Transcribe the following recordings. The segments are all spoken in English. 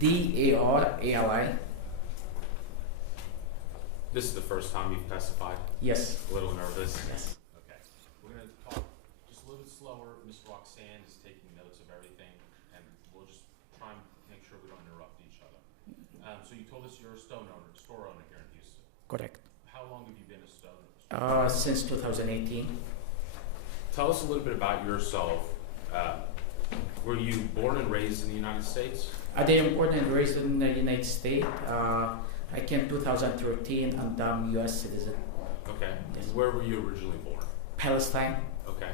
Darali. This is the first time you've testified? Yes. A little nervous? Yes. Okay. We're going to talk just a little bit slower. Ms. Roxanne is taking notes of everything, and we'll just try and make sure we don't interrupt each other. So you told us you're a store owner here in Houston. Correct. How long have you been a store owner? Since 2018. Tell us a little bit about yourself. Were you born and raised in the United States? I am born and raised in the United States. I came 2013 and I'm U.S. citizen. Okay. Yes. Where were you originally born? Palestine. Okay.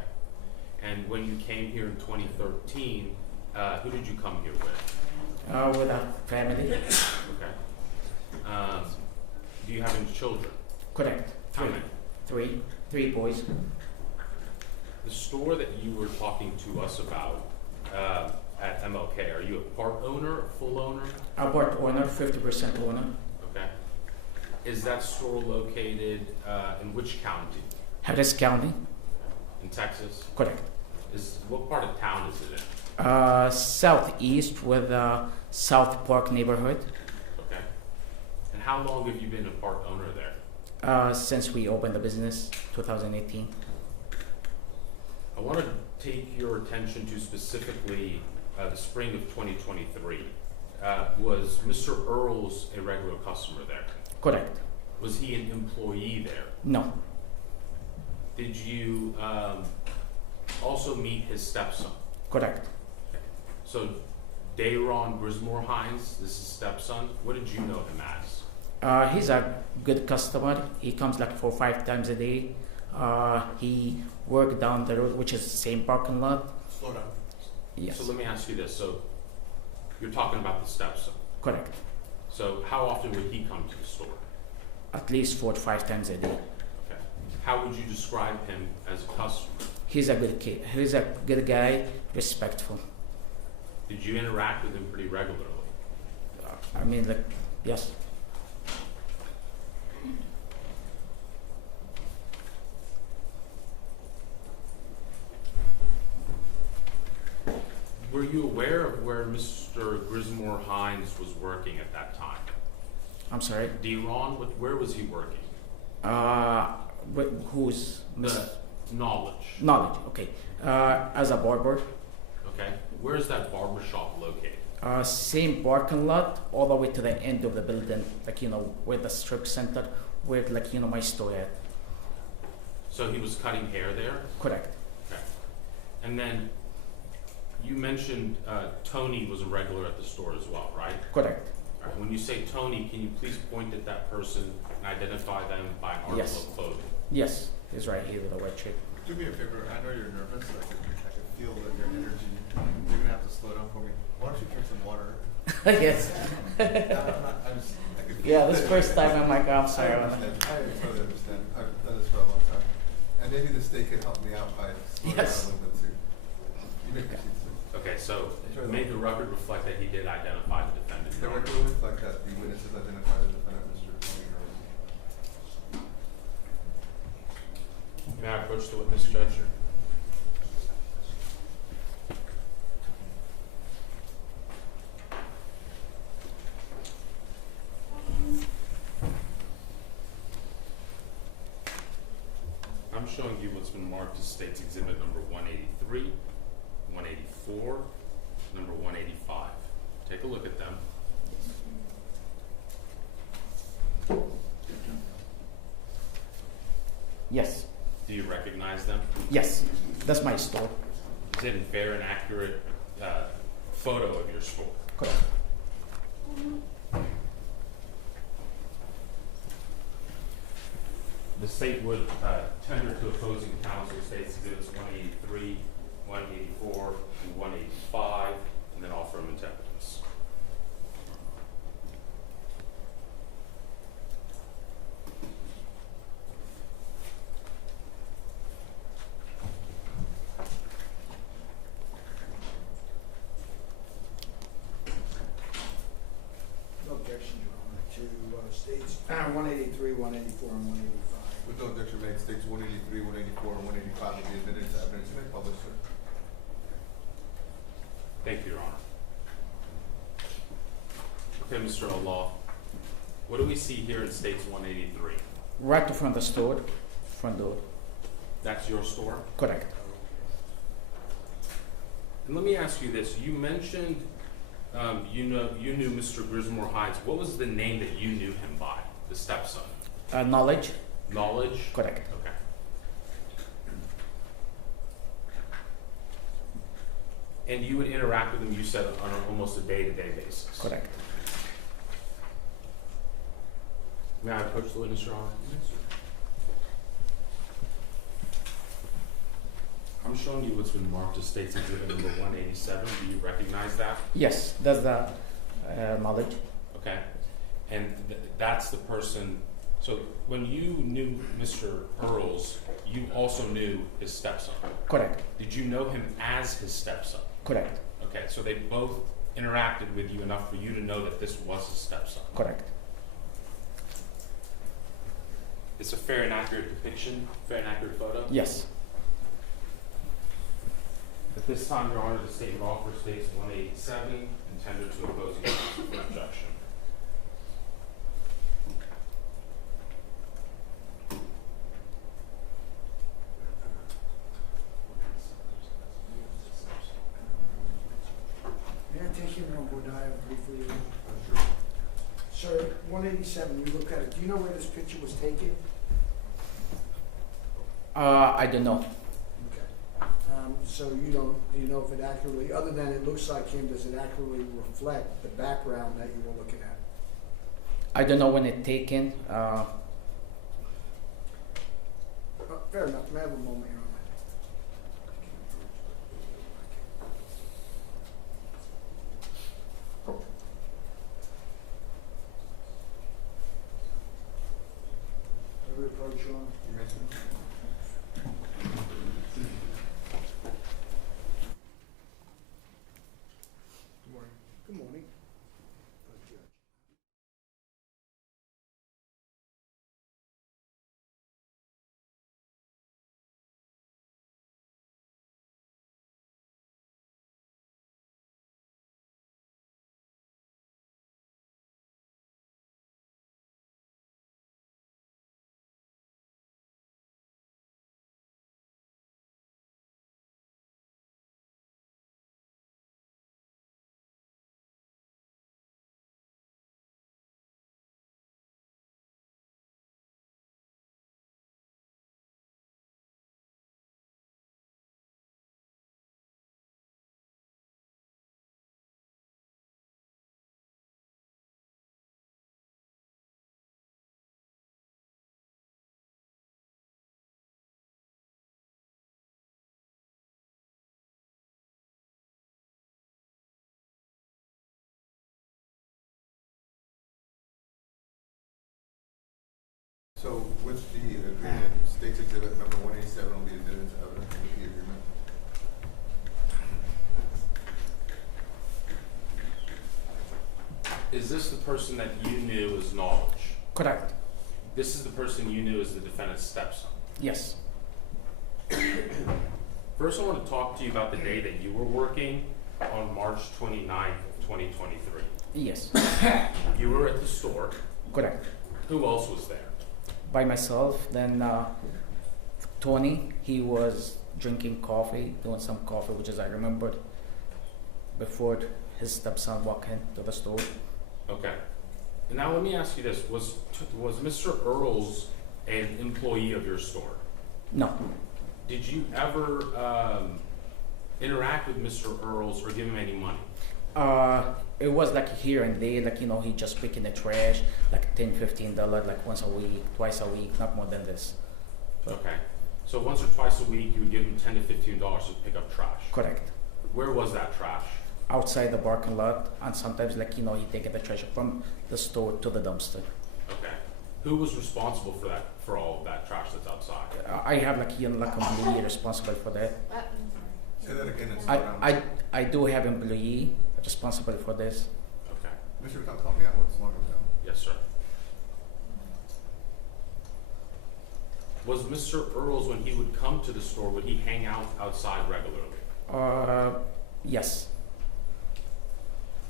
And when you came here in 2013, who did you come here with? With a family. Okay. Do you have any children? Correct. How many? Three boys. The store that you were talking to us about at MLK, are you a part owner, a full owner? A part owner, 50% owner. Okay. Is that store located in which county? Harris County. In Texas? Correct. What part of town is it in? Southeast with South Park neighborhood. Okay. And how long have you been a part owner there? Since we opened the business, 2018. I want to take your attention to specifically the spring of 2023. Was Mr. Earls a regular customer there? Correct. Was he an employee there? No. Did you also meet his stepson? Correct. Okay. So, Dayron Grismore Hines, this is stepson. What did you know him as? He's a good customer. He comes like 4-5 times a day. He worked down the road, which is the same parking lot. Slow down. Yes. So let me ask you this. So you're talking about the stepson. Correct. So how often would he come to the store? At least 4 to 5 times a day. Okay. How would you describe him as a customer? He's a good kid. He's a good guy, respectful. Did you interact with him pretty regularly? I mean, like, yes. Were you aware of where Mr. Grismore Hines was working at that time? I'm sorry. Dayron, where was he working? Who's? The knowledge. Knowledge, okay. As a barber. Okay. Where is that barber shop located? Same parking lot, all the way to the end of the building, like, where the strip center, where, like, my store at. So he was cutting hair there? Correct. Okay. And then you mentioned Tony was a regular at the store as well, right? Correct. All right. When you say Tony, can you please point at that person and identify them by an article Yes. of clothing? Yes, he's right here with a white shirt. Do me a favor. I know you're nervous. I can feel that your energy. You're gonna have to slow down for me. Why don't you drink some water? Yes. I could feel Yeah, this it. first time I'm like, I'm sorry. I understand. I totally understand. I've done this for a long time. And maybe the steak can help me out by slowing Yes. down a little bit too. You make your seat, sir. Okay, so Sure. make the record reflect that he did identify the defendant. The record will reflect that the witnesses identified the defendant, Mr. Tony Earls. May I approach the witness, Judge? I'm showing you what's been marked as State's Exhibit number 183, 184, number 185. Take a look at them. Yes. Do you recognize them? Yes. That's my store. Is it a fair and accurate photo of your store? Correct. The state would tender to opposing counsel States Exhibits 183, 184, and 185, and then offer them into evidence. No objection, Your Honor, to states 183, 184, and 185. With no objection made, states 183, 184, and 185 will be admitted to evidence. You may publish, sir. Thank you, Your Honor. Okay, Mr. Allah, what do we see here in States 183? Right to front the store, front door. That's your store? Correct. And let me ask you this. You mentioned you knew Mr. Grismore Hines. What was the name that you knew him by, the stepson? Knowledge. Knowledge? Correct. Okay. And you would interact with him, you said, on almost a day-to-day basis? Correct. May I approach the witness, Your Honor? I'm showing you what's been marked as State's Exhibit number 187. Do you recognize that? Yes, that's the knowledge. Okay. And that's the person. So when you knew Mr. Earls, you also knew his stepson. Correct. Did you know him as his stepson? Correct. Okay, so they both interacted with you enough for you to know that this was his stepson. Correct. It's a fair and accurate depiction, fair and accurate photo? Yes. At this time, Your Honor, the statement offer states 187, intended to oppose the objection. May I take your number, dial briefly? Sir, 187, you look at it. Do you know where this picture was taken? I don't know. Okay. So you don't, do you know if it accurately, other than it looks like him, does it accurately reflect the background that you were looking at? I don't know when it taken. Fair enough. May I have a moment, Your Honor? May we approach, Your Honor? Yes, sir. Good morning. Good morning. Judge. So with the agreement, State's Exhibit number 187 will be admitted to evidence with the agreement. Is this the person that you knew as Knowledge? Correct. This is the person you knew as the defendant's stepson? Yes. First, I want to talk to you about the day that you were working on March 29th of 2023. Yes. You were at the store. Correct. Who else was there? By myself. Then Tony, he was drinking coffee, doing some coffee, which is I remembered before his stepson walked into the store. Okay. And now let me ask you this. Was Mr. Earls an employee of your store? No. Did you ever interact with Mr. Earls or give him any money? It was like here and there, like, you know, he just picking the trash, like $10, $15, like once a week, twice a week, not more than this. Okay. So once or twice a week, you would give him $10 to $15 to pick up trash? Correct. Where was that trash? Outside the parking lot, and sometimes, like, you know, he taking the trash from the store to the dumpster. Okay. Who was responsible for that, for all of that trash that's outside? I have, like, you know, like employee responsible for that. Say that again and slow down. I do have employee responsible for this. Okay. Mr. Vitale, help me out with slow down. Yes, sir. Was Mr. Earls, when he would come to the store, would he hang out outside regularly? Yes.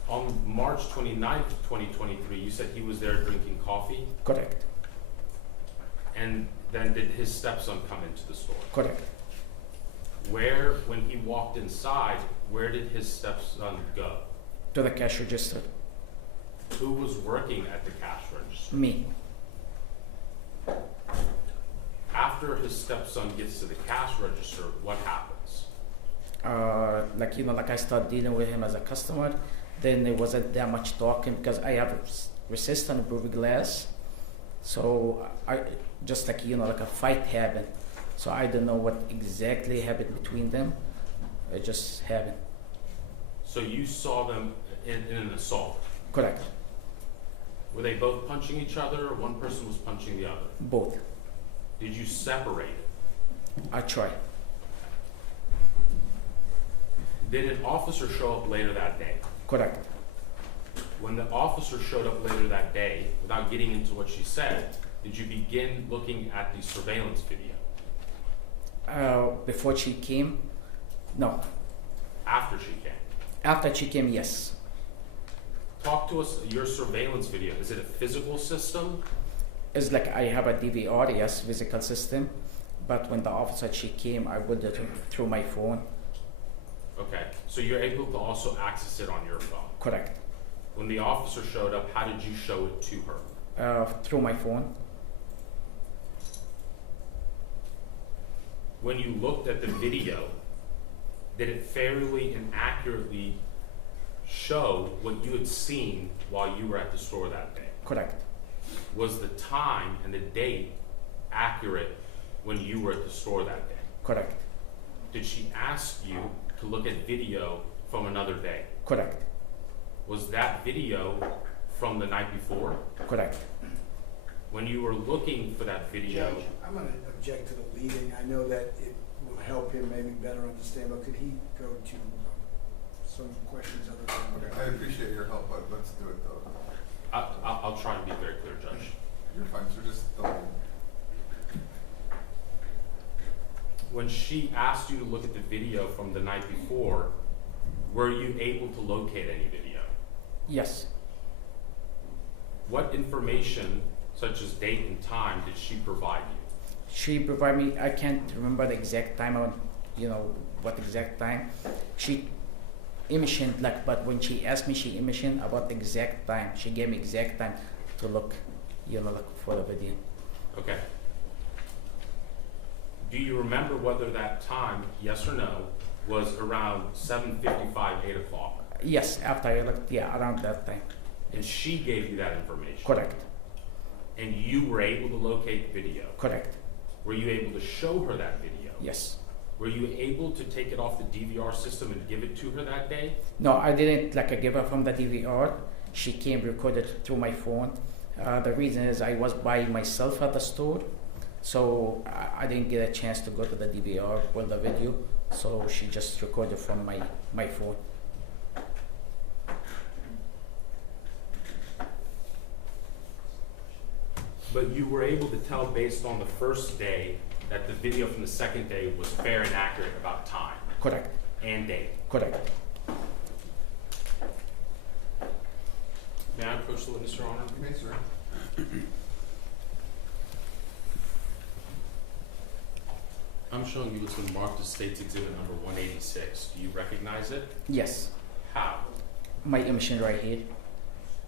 On March 29th, 2023, you said he was there drinking coffee, Correct. and then did his stepson come into the store? Correct. When he walked inside, where did his stepson go? To the cash register. Who was working at the cash register? Me. After his stepson gets to the cash register, what happens? Like I started dealing with him as a customer. Then there wasn't that much talking because I have resistant proof glass. So I just like a fight happened. So I don't know what exactly happened between them. It just happened. So you saw them in an assault. Correct. Were they both punching each other, or one person was punching the other? Both. Did you separate it? I try. Did an officer show up later that day? Correct. When the officer showed up later that day, without getting into what she said, did you begin looking at the surveillance video? Before she came, no. After she came? After she came, yes. Talk to us, your surveillance video, is it a physical system? It's like I have a DVR, yes, physical system. But when the officer she came, I put it through my phone. Okay, so you're able to also access it on your phone. Correct. When the officer showed up, how did you show it to her? Through my phone. When you looked at the video, did it fairly and accurately show what you had seen while you were at the store that day? Correct. Was the time and the date accurate when you were at the store that day? Correct. Did she ask you to look at video from another day? Correct. Was that video from the night before? Correct. When you were looking for that video, Judge, I'm going to object to the leading. I know that it will help him maybe better understand, but could he go to some questions other than... Okay, I appreciate your help, but let's do it though. I'll try and be very clear, Judge. You're fine, so just don't. When she asked you to look at the video from the night before, were you able to locate any video? Yes. What information, such as date and time, did she provide you? She provided me, I can't remember the exact time on, what exact time. She mentioned, but when she asked me, she mentioned about the exact time. She gave me exact time to look, for the video. Okay. Do you remember whether that time, yes or no, was around 7:55, 8 o'clock? Yes, after I looked, around that time. And she gave you that information? Correct. And you were able to locate the video? Correct. Were you able to show her that video? Yes. Were you able to take it off the DVR system and give it to her that day? No, I didn't give her from the DVR. She came recorded through my phone. The reason is I was by myself at the store, so I didn't get a chance to go to the DVR for the video, so she just recorded from my phone. But you were able to tell based on the first day that the video from the second day was fair and accurate about time Correct. and date. Correct. May I approach the witness, Your Honor? You may, sir. I'm showing you what's been marked as State's Exhibit number 186. Do you recognize it? Yes. How? My emission right here.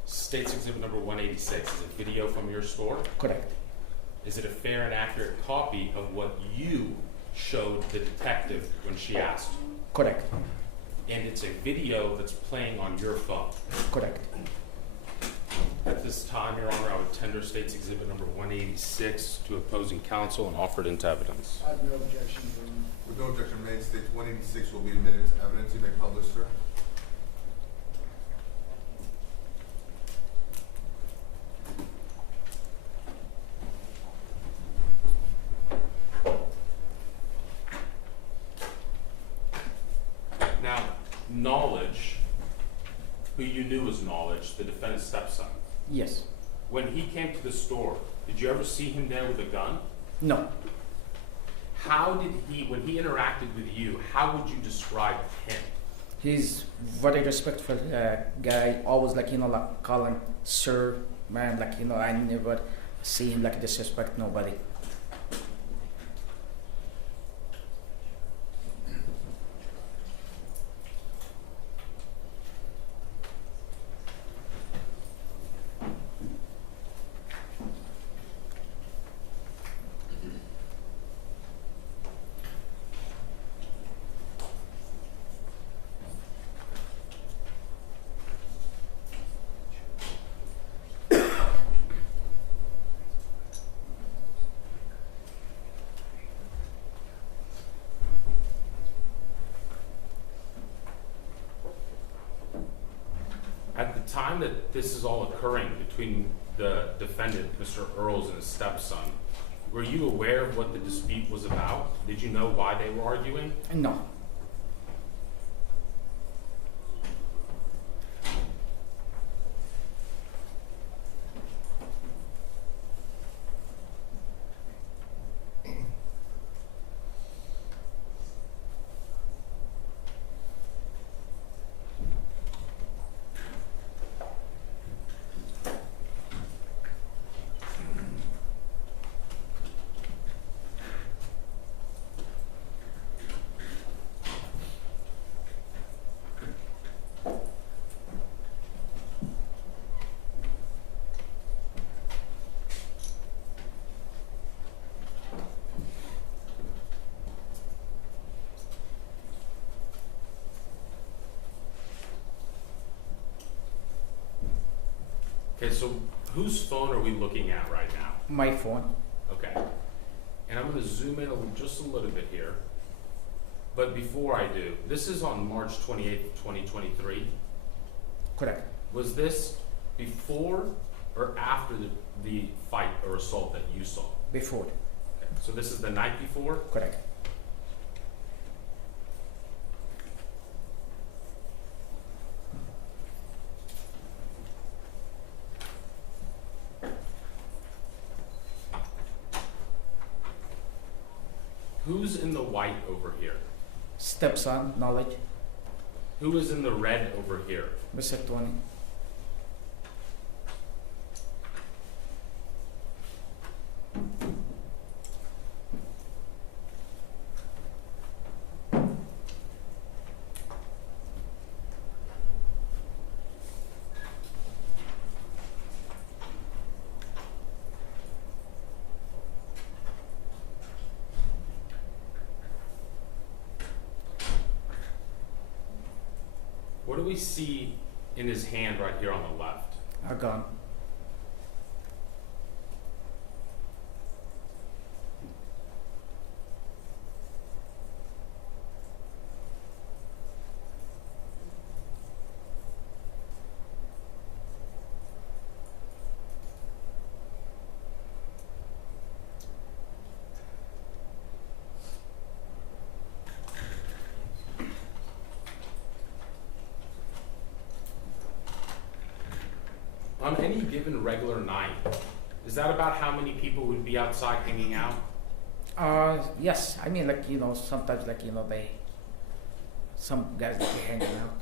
State's Exhibit number 186 is a video from your store. Correct. Is it a fair and accurate copy of what you showed the detective when she asked you? Correct. And it's a video that's playing on your phone. Correct. At this time, Your Honor, I would tender State's Exhibit number 186 to opposing counsel and offer it into evidence. I have no objection, Your Honor. With no objection made, State 186 will be admitted into evidence. You may publish, sir. Now, Knowledge, who you knew as Knowledge, the defendant's stepson, Yes. when he came to the store, did you ever see him there with a gun? No. How did he, when he interacted with you, how would you describe him? He's very respectful guy. Always like like calling sir, man. Like I never see him like disrespect nobody. At the time that this is all occurring between the defendant, Mr. Earls, and his stepson, were you aware of what the dispute was about? Did you know why they were arguing? No. Okay, so whose phone are we looking at right now? My phone. Okay. And I'm going to zoom in just a little bit here. But before I do, this is on March 28th, 2023. Correct. Was this before or after the fight or assault that you saw? Before. Okay. So this is the night before? Correct. Who's in the white over here? Stepson, knowledge. Who is in the red over here? Mr. Tony. What do we see in his hand right here on the left? A gun. On any given regular night, is that about how many people would be outside hanging out? Yes. I mean, like sometimes like some guys like hanging out.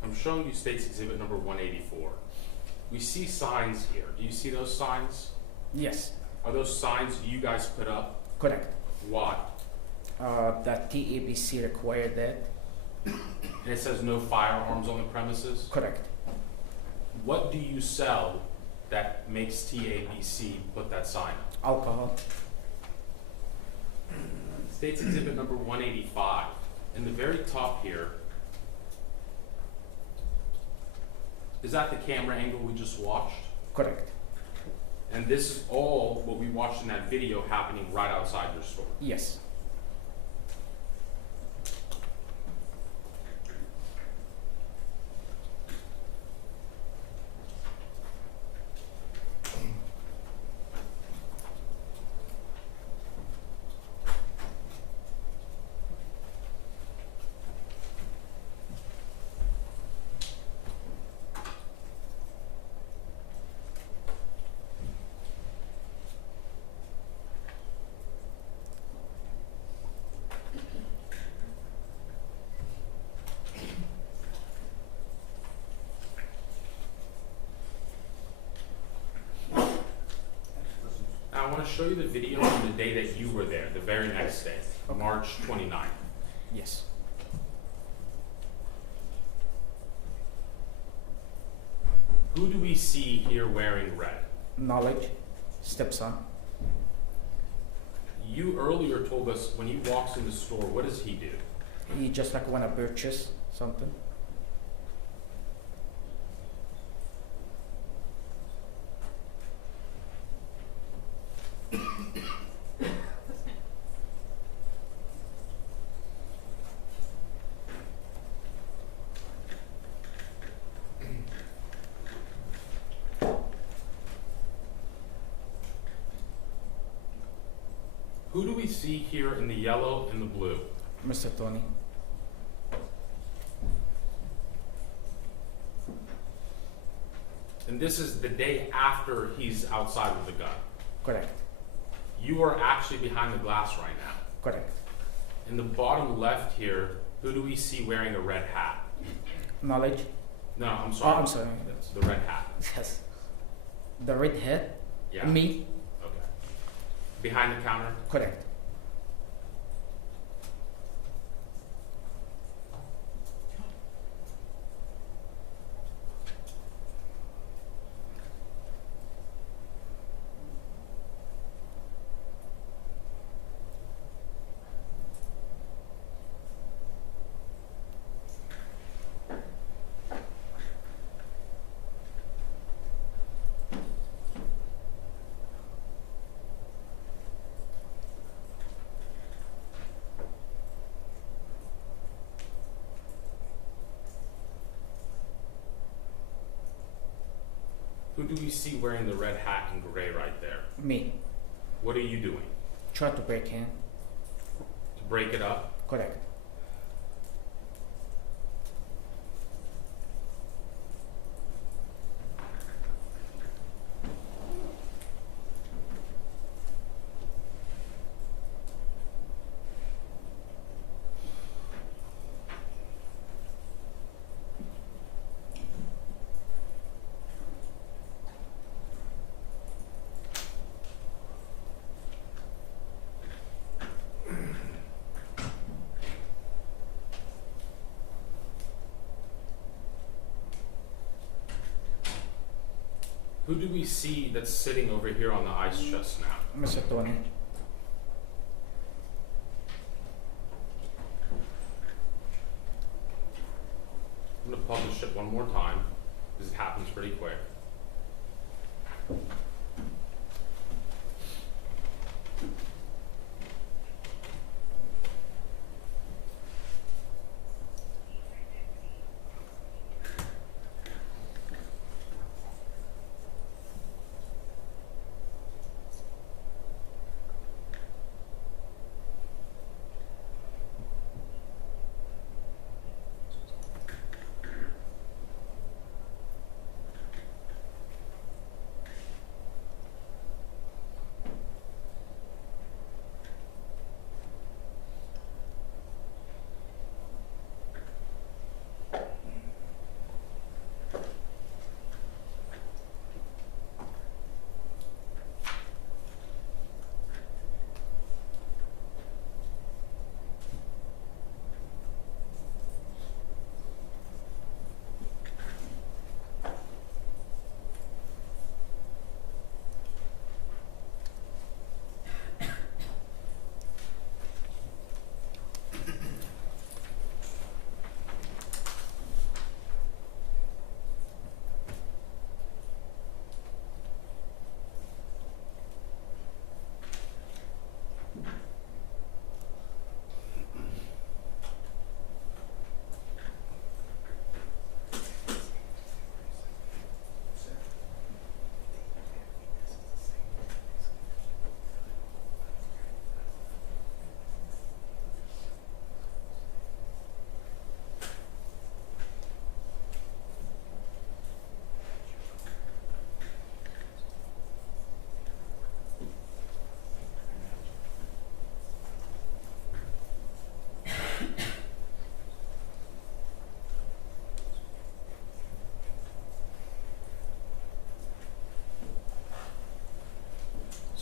I'm showing you State's Exhibit number 184. We see signs here. Do you see those signs? Yes. Are those signs you guys put up? Correct. Why? The TABC required that. And it says no firearms on the premises? Correct. What do you sell that makes TABC put that sign up? Alcohol. State's Exhibit number 185. In the very top here, is that the camera angle we just watched? Correct. And this is all what we watched in that video happening right outside your store. Yes. to show you the video from the day that you were there, the very next day, March 29th. Yes. Who do we see here wearing red? Knowledge, stepson. You earlier told us when he walks in the store, what does he do? He just like wanna purchase something. Who do we see here in the yellow and the blue? Mr. Tony. And this is the day after he's outside with the gun. Correct. You are actually behind the glass right now. Correct. In the bottom left here, who do we see wearing a red hat? Knowledge. No, I'm Oh, sorry. I'm sorry. That's the red hat. Yes. The red head. Yeah. Me. Okay. Behind the counter? Correct. Who do we see wearing the red hat and gray right there? Me. What are you doing? Try to break in. To break it up? Correct. Who do we see that's sitting over here on the ice chest now? Mr. Tony. I'm going to publish it one more time because it happens pretty quick.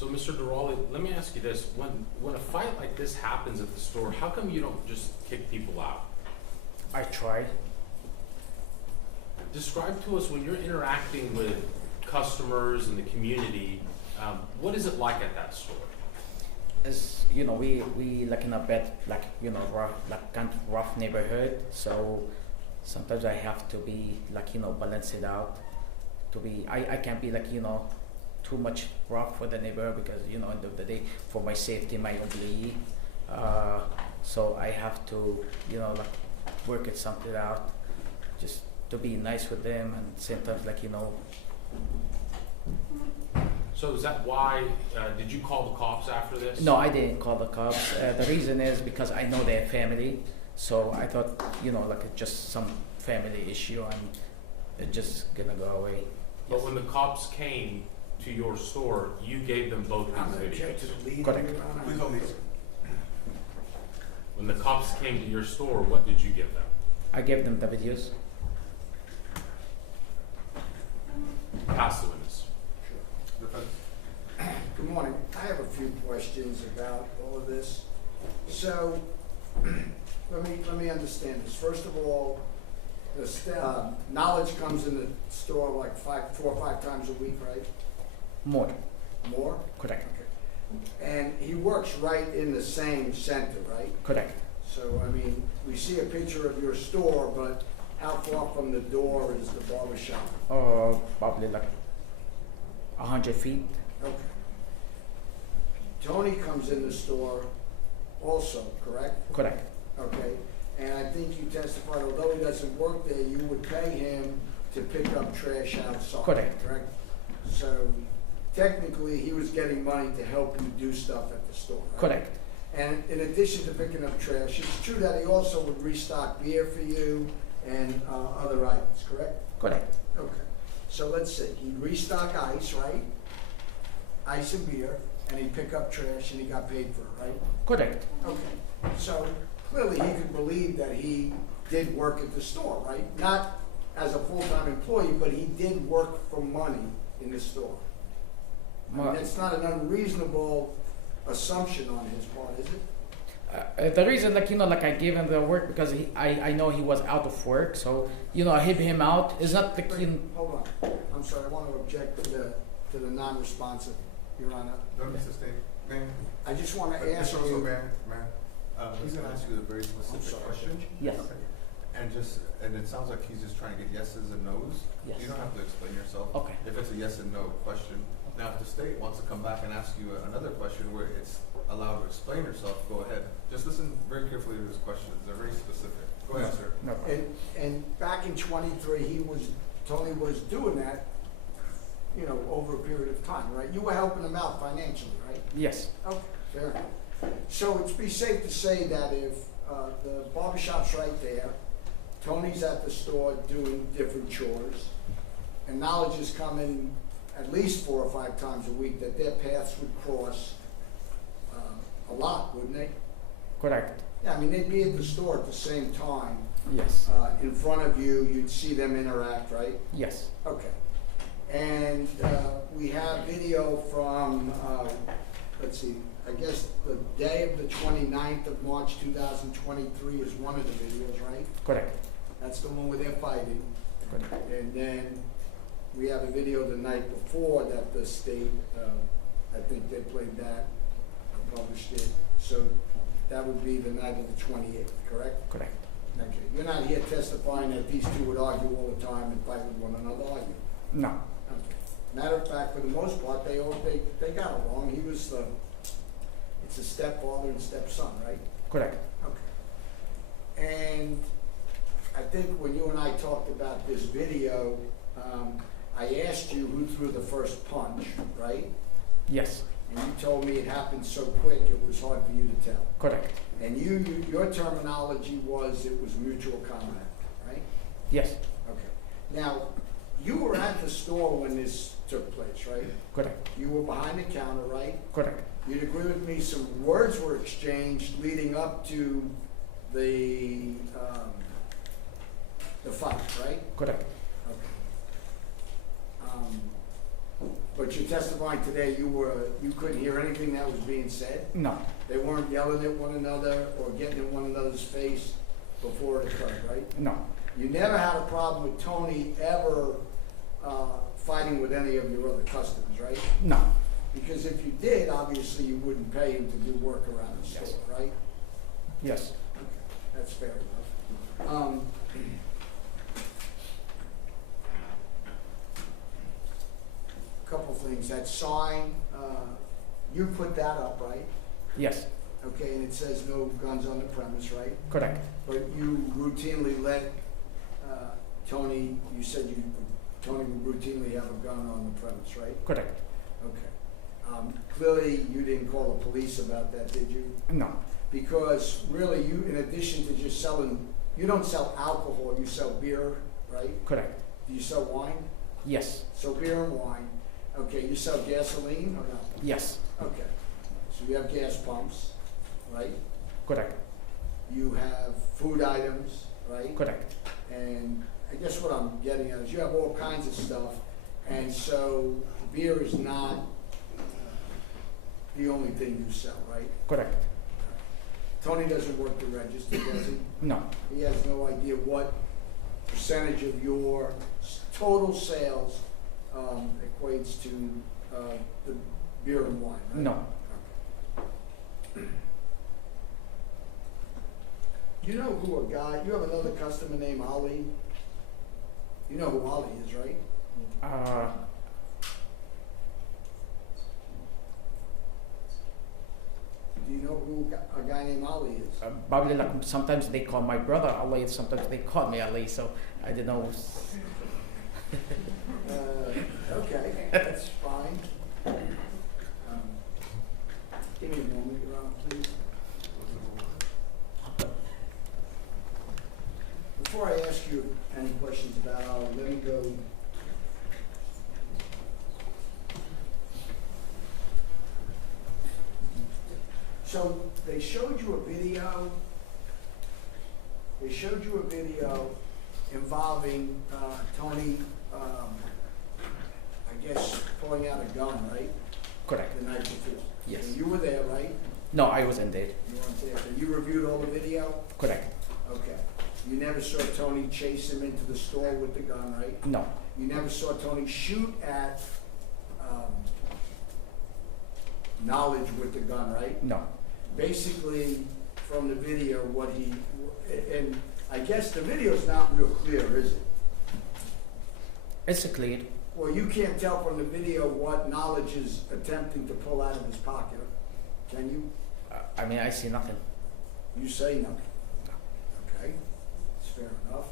So, Mr. Durali, let me ask you this: when a fight like this happens at the store, how come you don't just kick people out? I try. Describe to us when you're interacting with customers and the community. What is it like at that store? Is we like in a bad rough, like kind of rough neighborhood, so sometimes I have to be balance it out to be I can't be too much rough for the neighborhood because end of the day for my safety, my employee, so I have to work it something out just to be nice with them and sometimes So is that why, did you call the cops after this? No, I didn't call the cops. The reason is because I know their family, so I thought, it's just some family issue and it's just gonna go away. But when the cops came to your store, you gave them both I'm these gonna object to videos. the lead. Correct. Your Honor. Please don't leave. When the cops came to your store, what did you give them? I gave them the videos. Pass the witness. Defense. Good morning. I have a few questions about all of this. So, let me understand this. First of all, the knowledge comes in the store like 4 or 5 times a week, right? More. More? Correct. Okay. And he works right in the same center, right? Correct. So, we see a picture of your store, but how far from the door is the barber shop? Probably 100 feet. Okay. Tony comes in the store also, correct? Correct. Okay. And I think you testified, although he doesn't work there, you would pay him to pick up trash outside. Correct. Correct? So technically, he was getting money to help you do stuff at the store, right? Correct. And in addition to picking up trash, it's true that he also would restock beer for you and other items, correct? Correct. Okay. So let's see, he'd restock ice, right? Ice and beer, and he'd pick up trash and he got paid for it, right? Correct. Okay. So clearly he could believe that he did work at the store, right? Not as a full-time employee, but he did work for money in the store. It's not an unreasonable assumption on his part, is it? The reason, I gave him the work because I know he was out of work, so I hit him out. It's not the Wait, hold on. I'm sorry. I want to object to the non-responsive, Your Honor. Don't be sustained. Ma'am. I just want to ask Mr. Russell, you. ma'am. He's gonna ask you a very specific sorry. question. Yes. And it sounds like he's just trying to get yeses and nos. Yes. You don't have to explain yourself. Okay. If it's a yes and no question. Now, if the state wants to come back and ask you another question where it's allowed to explain yourself, go ahead. Just listen very carefully to his questions. They're very specific. Go ahead, sir. No problem. And back in 23, Tony was doing that, over a period of time, right? You were helping him out financially, right? Yes. Okay, fair enough. So it's be safe to say that if the barbershop's right there, Tony's at the store doing different chores, and knowledge is coming at least 4 or 5 times a week, that their paths would cross a lot, wouldn't they? Correct. Yeah, they'd be at the store at the same time. Yes. In front of you, you'd see them interact, right? Yes. Okay. And we have video from, let's see, I guess the day of the 29th of March 2023 is one of the videos, right? Correct. That's the one where they're fighting. Correct. And then we have a video the night before that the state, I think they played that, published it. So that would be the night of the 28th, correct? Correct. Okay. You're not here testifying that these two would argue all the time and fight with one another, are you? No. Okay. Matter of fact, for the most part, they got along. He was it's a stepfather and stepson, right? Correct. Okay. And I think when you and I talked about this video, I asked you who threw the first punch, right? Yes. And you told me it happened so quick it was hard for you to tell. Correct. And your terminology was it was mutual combat, right? Yes. Okay. Now, you were at the store when this took place, right? Correct. You were behind the counter, right? Correct. You'd agree with me, some words were exchanged leading up to the fight, right? Correct. Okay. But you're testifying today, you couldn't hear anything that was being said? No, They weren't yelling at one another or getting in one another's face before it occurred, right? no, You never had a problem with Tony ever fighting with any of your other customers, right? no, Because if you did, obviously you wouldn't pay him to do work around the Yes. store, right? yes, Okay, that's fair enough. Couple things, that sign, you put that up, right? yes, Okay, and it says no guns on the premise, right? correct, But you routinely let Tony, you said Tony would routinely have a gun on the premise, right? correct, Okay. Clearly, you didn't call the police about that, did you? no, Because really, you, in addition to just selling, you don't sell alcohol, you sell beer, right? correct, Do you sell wine? yes, So beer and wine. Okay, you sell gasoline or no? yes, Okay. So you have gas pumps, right? correct, You have food items, right? correct, And I guess what I'm getting at is you have all kinds of stuff, and so beer is not the only thing you sell, right? correct, Tony doesn't work the register, does he? no, He has no idea what percentage of your total sales equates to the beer and wine, right? no, You know who a guy, you have another customer named Ali? You know who Ali is, right? uh, Do you know who a guy named Ali is? probably like sometimes they call my brother Ali, sometimes they call me Ali, so I don't know. Okay, that's fine. Give me a moment, Your Honor, please. Before I ask you any questions about Ali, let me go. So they showed you a video. They showed you a video involving Tony, I guess, pulling out a gun, right? Correct, The night before. Yes. So you were there, right? no, I wasn't there, You weren't there. So you reviewed all the video? correct, Okay. You never saw Tony chase him into the store with the gun, right? no, You never saw Tony shoot at Knowledge with the gun, right? no, Basically, from the video, what he, and I guess the video's not real clear, is it? it's clear, Well, you can't tell from the video what Knowledge is attempting to pull out of his pocket, can you? I mean, I see nothing, You say nothing. Okay, that's fair enough.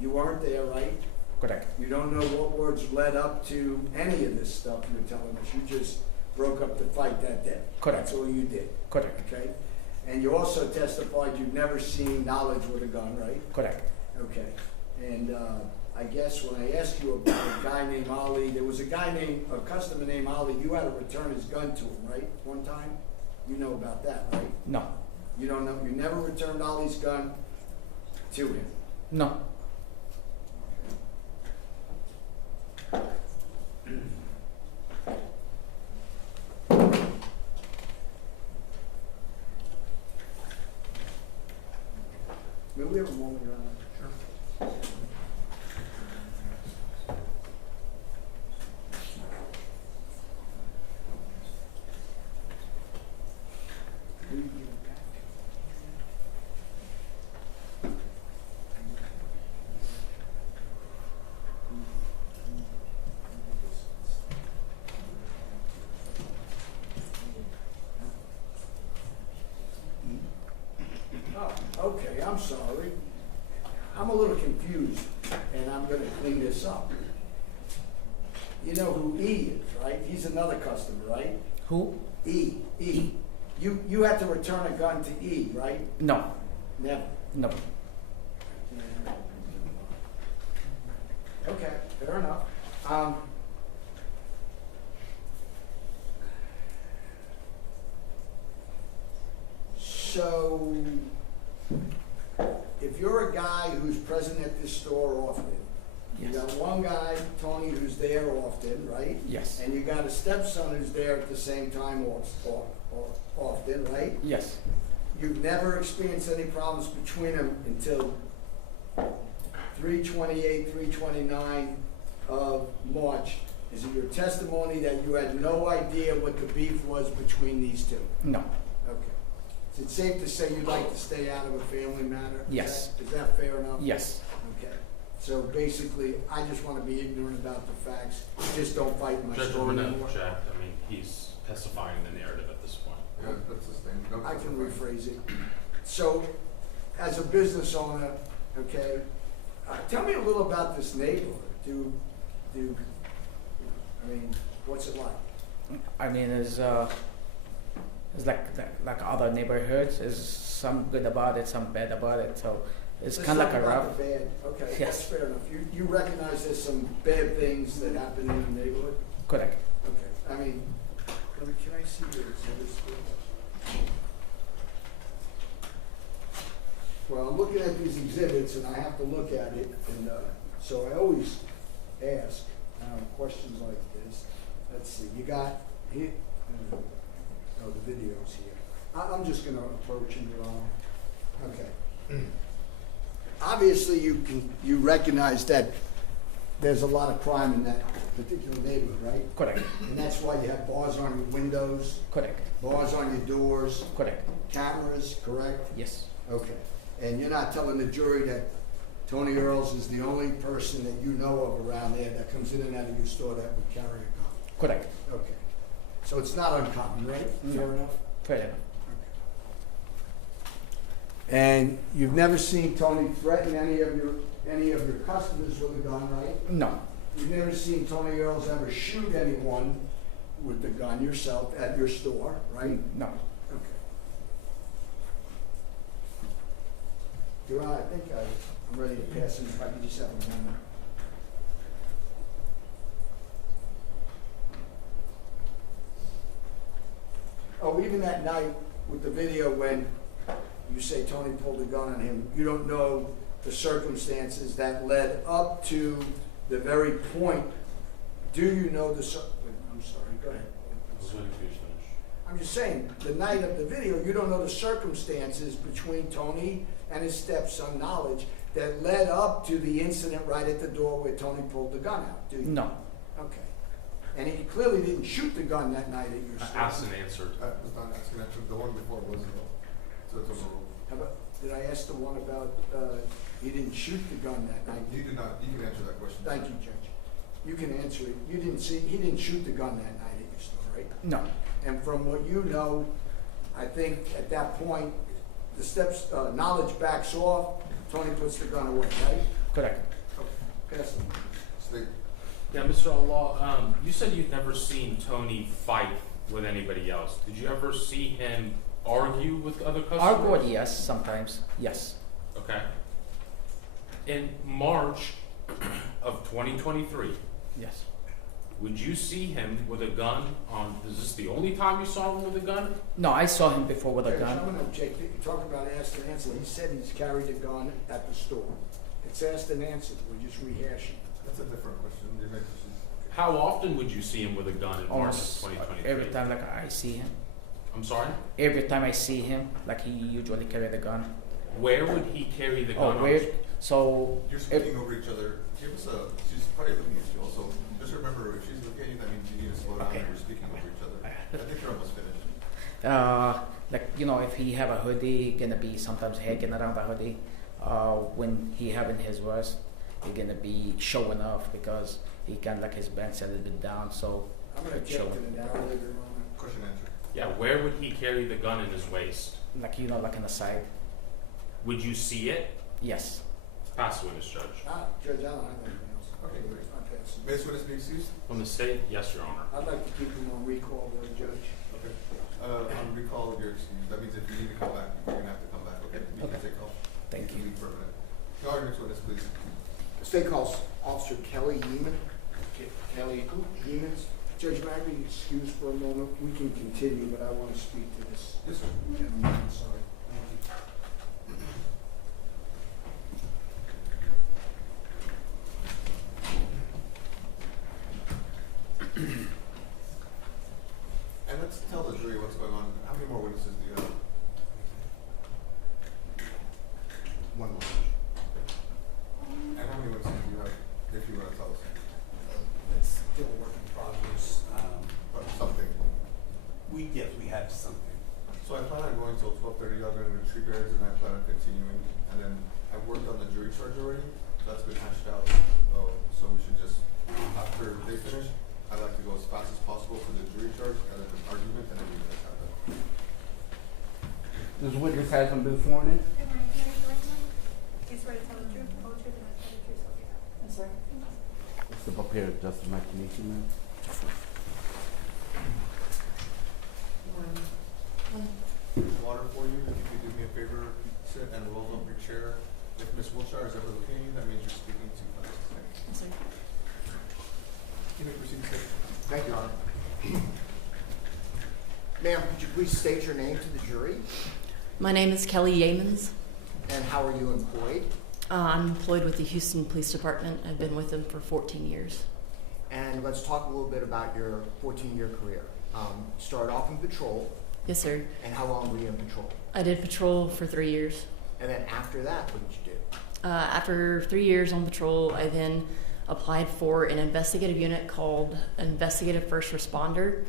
You weren't there, right? correct, You don't know what words led up to any of this stuff you're telling us. You just broke up the fight that day. Correct. That's all you did, correct, okay? And you also testified you've never seen Knowledge with a gun, right? correct, Okay. And I guess when I asked you about a guy named Ali, there was a customer named Ali, you had to return his gun to him, right? One time? You know about that, right? no, You don't know, you never returned Ali's gun to him. no, May we have a moment, Your Honor? Sure. Oh, okay, I'm sorry. I'm a little confused, and I'm gonna clean this up. You know who E is, right? He's another customer, right? who? E. You had to return a gun to E, right? No, Never. no, Okay, fair enough. So, if you're a guy who's present at this store often, You Yes. got one guy, Tony, who's there often, right? Yes. And you got a stepson who's there at the same time often, right? Yes. You've never experienced any problems between them until 3/28, 3/29 of March. Is it your testimony that you had no idea what the beef was between these two? No. Okay. Is it safe to say you'd like to stay out of a family matter? Yes. Is that fair enough? Yes. Okay. So basically, I just want to be ignorant about the facts. Just don't fight my Judge, story we're not anymore. object, I mean, he's testifying the narrative at this point. Yeah, that's the thing. No I can testifying. rephrase it. So, as a business owner, okay, tell me a little about this neighborhood. I mean, what's it like? I mean, it's like other neighborhoods. There's some good about it, some bad about it. So it's Let's kind of like talk a about rough. the bad. Okay, Yes. that's fair enough. You recognize there's some bad things that happen in the neighborhood? Correct. Okay, I mean, can I see your exhibits? Well, I'm looking at these exhibits and I have to look at it, and so I always ask questions like this. Let's see, you got here, oh, the video's here. I'm just gonna approach him, Your Honor. Okay. Obviously, you recognize that there's a lot of crime in that particular neighborhood, right? Correct. And that's why you have bars on your windows, Correct. bars on your doors, Correct. cameras, correct? Yes. Okay. And you're not telling the jury that Tony Earls is the only person that you know of around there that comes in and out of your store that would carry a gun? Correct. Okay. So it's not uncommon, right? No. Fair enough? Fair enough. And you've never seen Tony threaten any of your customers with a gun, right? No. You've never seen Tony Earls ever shoot anyone with the gun yourself at your store, right? No. Okay. Your Honor, I think I'm ready to pass this. If I could just have a moment. Oh, even that night with the video when you say Tony pulled a gun on him, you don't know the circumstances that led up to the very point. Do you know the I'm sorry, go ahead. I was waiting for you to finish. I'm just saying, the night of the video, you don't know the circumstances between Tony and his stepson, knowledge, that led up to the incident right at the door where Tony pulled the gun out, do you? No. Okay. And he clearly didn't shoot the gun that night at your store. Asked and answered. I was not asking that, the one before was, so it's overruled. How about, did I ask the one about, he didn't shoot the gun that night? You did not, you can answer that question. Thank you, Judge. You can answer it. You didn't see, he didn't shoot the gun that night at your store, right? No. And from what you know, I think at that point, the knowledge backs off, Tony puts the gun away, right? Correct. Pass them. State, Yeah, Mr. Allah, you said you'd never seen Tony fight with anybody else. Did you ever see him argue with other customers? Argo, yes, sometimes. Yes. Okay. In March of 2023, Yes. would you see him with a gun on, is this the only time you saw him with a gun? No, I saw him before with a Judge, gun. I'm gonna object. You talk about asked and answered. He said he's carried a gun at the store. It's asked and answered. We're just rehashing. that's a different question. You may proceed. How often would you see him with a gun in March of Almost 2023? every time like I see him. I'm sorry? Every time I see him, like he usually carry the gun. Where would he carry the Oh, gun? where? So You're speaking over each other. Give us she's probably looking at you also. Just remember, if she's looking at you, that means you need to slow down Okay. and you're speaking over each other. I think you're almost finished. like if he have a hoodie, he gonna be sometimes hanging around the hoodie. When he having his worst, he gonna be showing off because he can like his band's a little bit down. So I'm gonna object showing, to the narrative, Your Honor. Question answered. Yeah, where would he carry the gun in his waist? like like on the side. Would you see it? Yes. Pass the witness, Judge. Judge, I don't have anything else. Okay, great. I pass. May this witness be excused? From the state? Yes, Your Honor. I'd like to keep him on recall, though, Judge. Okay. On recall of your excuse, that means if you need to come back, you're gonna have to come back, okay? You can Okay. take off. Thank you. Leave for a minute. Call your next witness, please. State calls Officer Kelly Heeman. Kelly Heeman. Judge, may I be excused for a moment? We can continue, but I want to speak to this Yes, sir. gentleman. I'm sorry. Thank you. what's going on. How many more witnesses do you have? One more. And how many witnesses do you have, if you want to tell us? It's still a work in progress. But something. Yes, we have something. So I plan on going till 12:30. Y'all going to the tree bearers, and I plan on continuing. And then I worked on the jury charge already. So that's been hashed out. So we should just, after they finish, I'd like to go as fast as possible for the jury charge and then the argument, and then we guys have that. Does witness hasn't been sworn in? You swear to tell the truth, the whole truth, and nothing but the truth, so help you God. Yes, sir. Step up here, Justin McKinney, man. Water for you, if you could do me a favor, sit and roll up your chair. If Ms. Wilshire is ever looking at you, that means you're speaking to us. Yes, sir. You may proceed, sir. Thank you, Your Honor. Ma'am, could you please state your name to the jury? My name is Kelly Yeamans. And how are you employed? I'm employed with the Houston Police Department. I've been with them for 14 years. And let's talk a little bit about your 14-year career. Started off in patrol, Yes, sir. and how long were you in patrol? I did patrol for 3 years. And then after that, what did you do? After 3 years on patrol, I then applied for an investigative unit called Investigative First Responder,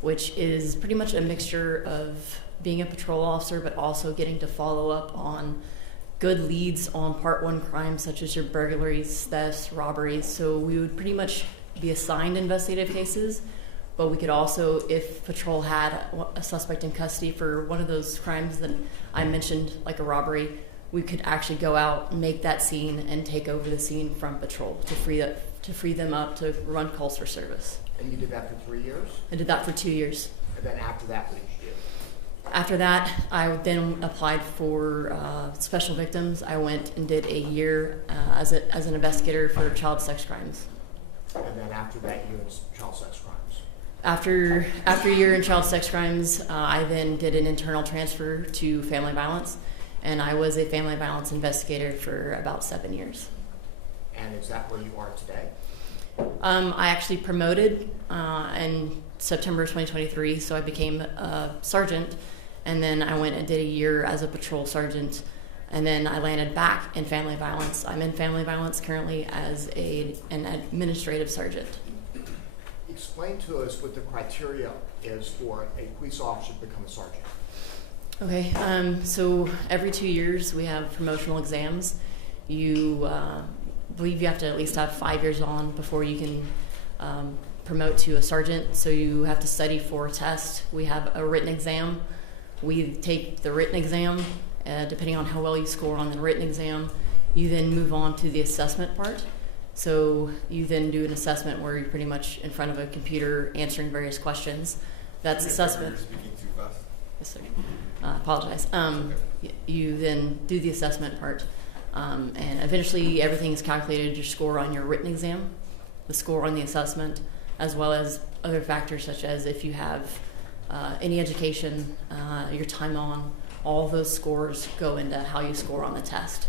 which is pretty much a mixture of being a patrol officer, but also getting to follow up on good leads on Part 1 crimes such as your burglaries, thefts, robberies. So we would pretty much be assigned investigative cases, but we could also, if patrol had a suspect in custody for one of those crimes that I mentioned, like a robbery, we could actually go out, make that scene, and take over the scene from patrol to free them up to run calls for service. And you did that for 3 years? I did that for 2 years. And then after that, what did you do? After that, I then applied for special victims. I went and did a year as an investigator for child sex crimes. And then after that, you in child sex crimes. After a year in child sex crimes, I then did an internal transfer to family violence, and I was a family violence investigator for about 7 years. And is that where you are today? I actually promoted in September 2023, so I became a sergeant, and then I went and did a year as a patrol sergeant, and then I landed back in family violence. I'm in family violence currently as an administrative sergeant. Explain to us what the criteria is for a police officer to become a sergeant. Okay, so every 2 years we have promotional exams. You believe you have to at least have 5 years on before you can promote to a sergeant. So you have to study for a test. We have a written exam. We take the written exam. Depending on how well you score on the written exam, you then move on to the assessment part. So you then do an assessment where you're pretty much in front of a computer answering various questions. That's assessment. You're speaking too fast. Yes, sir. Apologize. You then do the assessment part, and eventually everything is calculated, your score on your written exam, the score on the assessment, as well as other factors such as if you have any education, your time on, all those scores go into how you score on the test.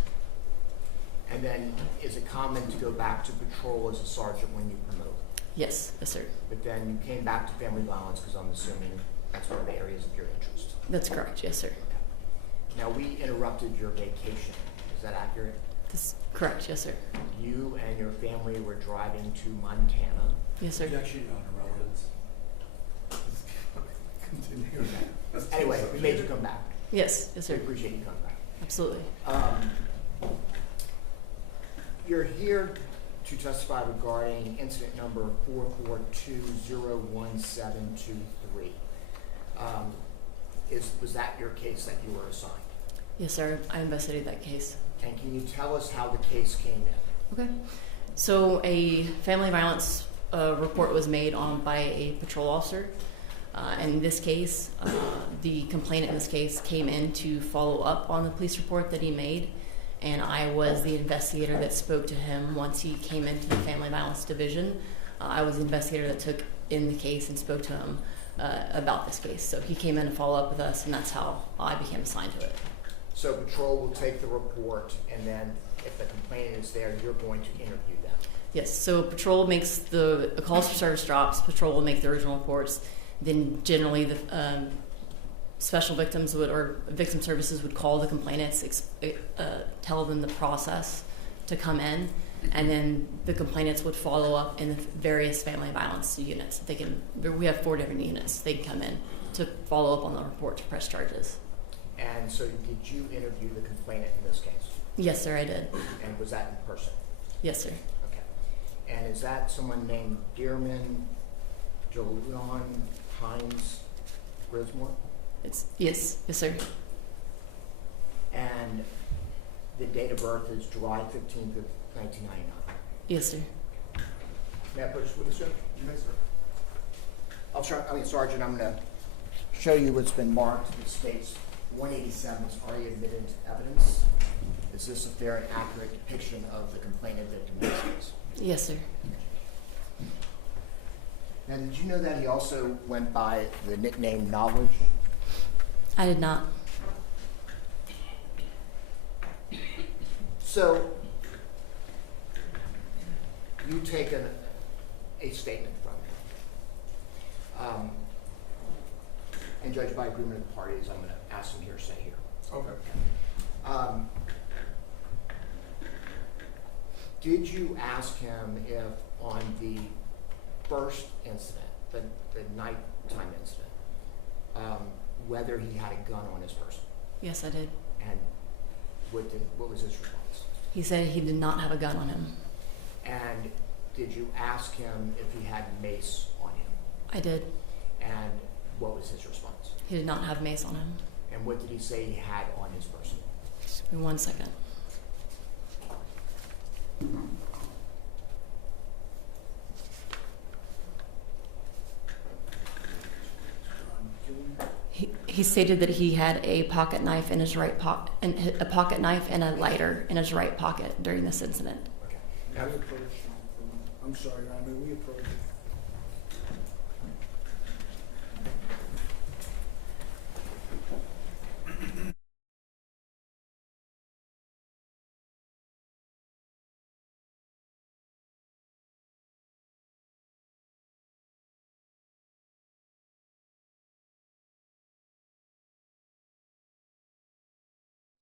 And then is it common to go back to patrol as a sergeant when you promote? Yes, yes, sir. But then you came back to family violence because I'm assuming that's one of the areas of your interest. That's correct. Yes, sir. Now, we interrupted your vacation. Is that accurate? That's correct. Yes, sir. You and your family were driving to Montana. Yes, sir. Objection, Your Honor, relevance. Continue. Anyway, we made you come back. Yes, yes, We sir. appreciate you coming back. Absolutely. You're here to testify regarding incident number 442-01723. Was that your case that you were assigned? Yes, sir. I investigated that case. And can you tell us how the case came in? Okay. So a family violence report was made by a patrol officer. In this case, the complainant in this case came in to follow up on the police report that he made, and I was the investigator that spoke to him once he came into the family violence division. I was the investigator that took in the case and spoke to him about this case. So he came in to follow up with us, and that's how I became assigned to it. So patrol will take the report, and then if the complainant is there, you're going to interview them. Yes, so patrol makes the calls for service drops, patrol will make the original reports, then generally the special victims would, or victim services would call the complainants, tell them the process to come in, and then the complainants would follow up in the various family violence units. We have 4 different units. They can come in to follow up on the report to press charges. And so did you interview the complainant in this case? Yes, sir, I did. And was that in person? Yes, sir. Okay. And is that someone named Dearman Jolyon Hines Grismore? Yes, sir. And the date of birth is July 15th of 1999. Yes, sir. May I purchase with this, sir? You may, sir. Sergeant, I'm going to show you what's been marked. It states 187 is already admitted into evidence. Is this a fair and accurate depiction of the complainant victim in this case? Yes, sir. Now, did you know that he also went by the nickname Knowledge? I did not. So, you take a statement from him. And judged by agreement of the parties, I'm going to ask some hearsay here. Okay. Did you ask him if on the first incident, the nighttime incident, whether he had a gun on his person? Yes, I did. And what was his response? He said he did not have a gun on him. And did you ask him if he had mace on him? I did. And what was his response? He did not have mace on him. And what did he say he had on his person? Just give me 1 second. He stated that he had a pocket knife in his right pocket, and a pocket knife and a lighter in his right pocket during this incident. Okay. We approached him. I'm sorry, Your Honor, we approached him.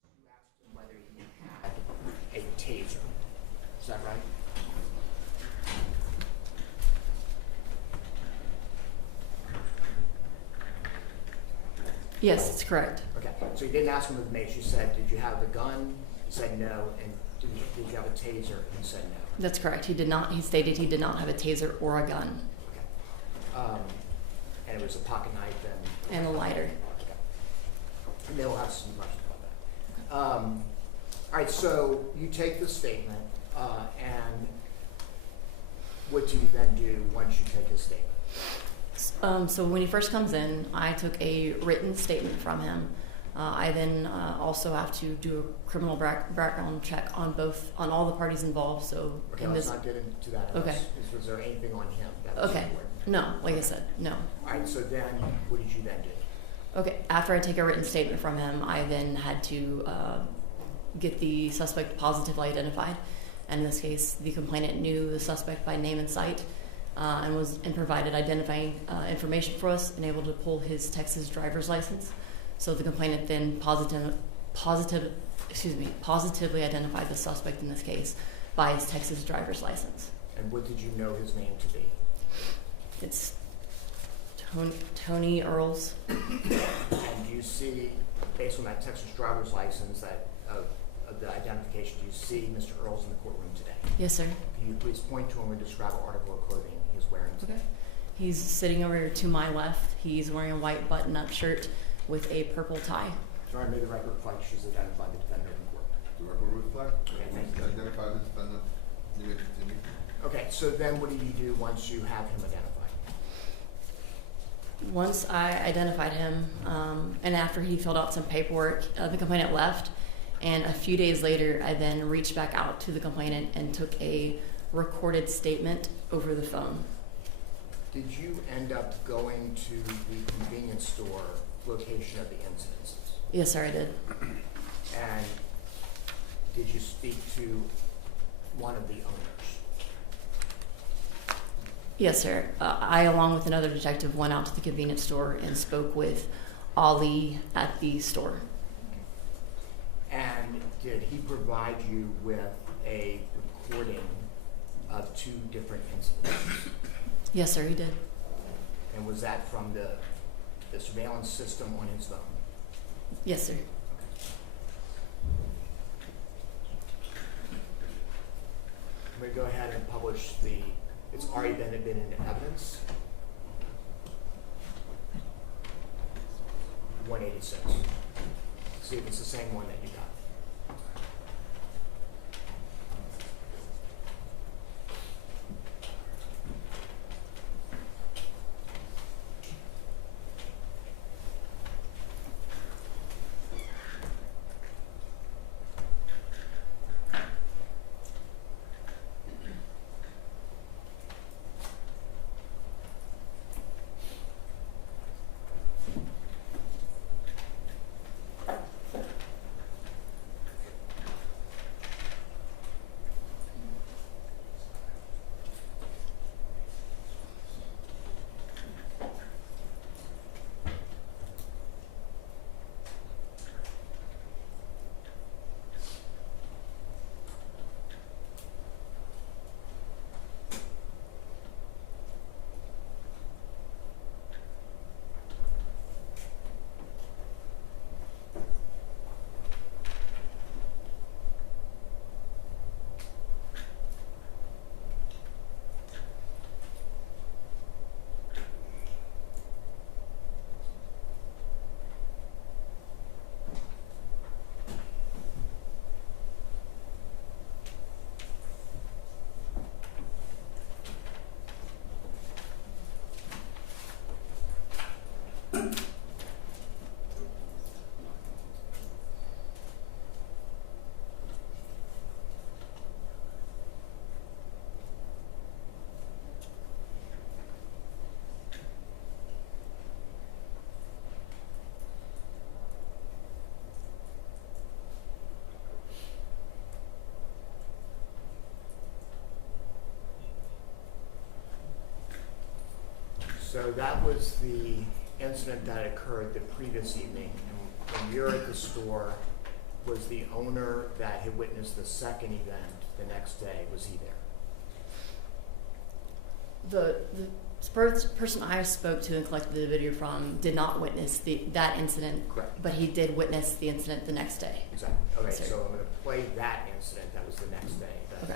You asked him whether he had a taser. Is that right? Yes, that's correct. Okay. So you didn't ask him with mace. You said, did you have the gun? He said no. And did you have a taser? He said no. That's correct. He did not. He stated he did not have a taser or a gun. Okay. And it was a pocket knife and And a lighter. Okay. And they'll have some questions about that. All right. So you take the statement, and what do you then do once you take his statement? So when he first comes in, I took a written statement from him. I then also have to do a criminal background check on all the parties involved. So Okay, in let's this, not get into that. Okay. Was there anything on him that was okay, important? no, like I said, no. All right, so then what did you then do? Okay, after I take a written statement from him, I then had to get the suspect positively identified. And in this case, the complainant knew the suspect by name and sight, and provided identifying information for us and able to pull his Texas driver's license. So the complainant then positively identified the suspect in this case by his Texas driver's license. And what did you know his name to be? It's Tony Earls. And do you see, based on that Texas driver's license, that of the identification, do you see Mr. Earls in the courtroom today? Yes, sir. Can you please point to him and describe what article of clothing he's wearing today? He's sitting over to my left. He's wearing a white button-up shirt with a purple tie. Sorry, may the record reflect she's identified the defendant in court. The record reflect. Okay, thank you. Identify the defendant. You may continue. Okay, so then what do you do once you have him identified? Once I identified him, and after he filled out some paperwork, the complainant left. And a few days later, I then reached back out to the complainant and took a recorded statement over the phone. Did you end up going to the convenience store location of the incidences? Yes, sir, I did. And did you speak to one of the owners? Yes, sir. I, along with another detective, went out to the convenience store and spoke with Ali at the store. And did he provide you with a recording of 2 different incidents? Yes, sir, he did. And was that from the surveillance system on his phone? Yes, sir. I'm going to go ahead and publish it's already been admitted into evidence. 186. See if it's the same one that you got. So that was the incident that occurred the previous evening. And when you're at the store, was the owner that had witnessed the second event the next day, was he there? The person I spoke to and collected the video from did not witness that incident. Correct. But he did witness the incident the next day. Exactly. Okay, Yes, sir. so I'm going to play that incident that was the next day. Okay.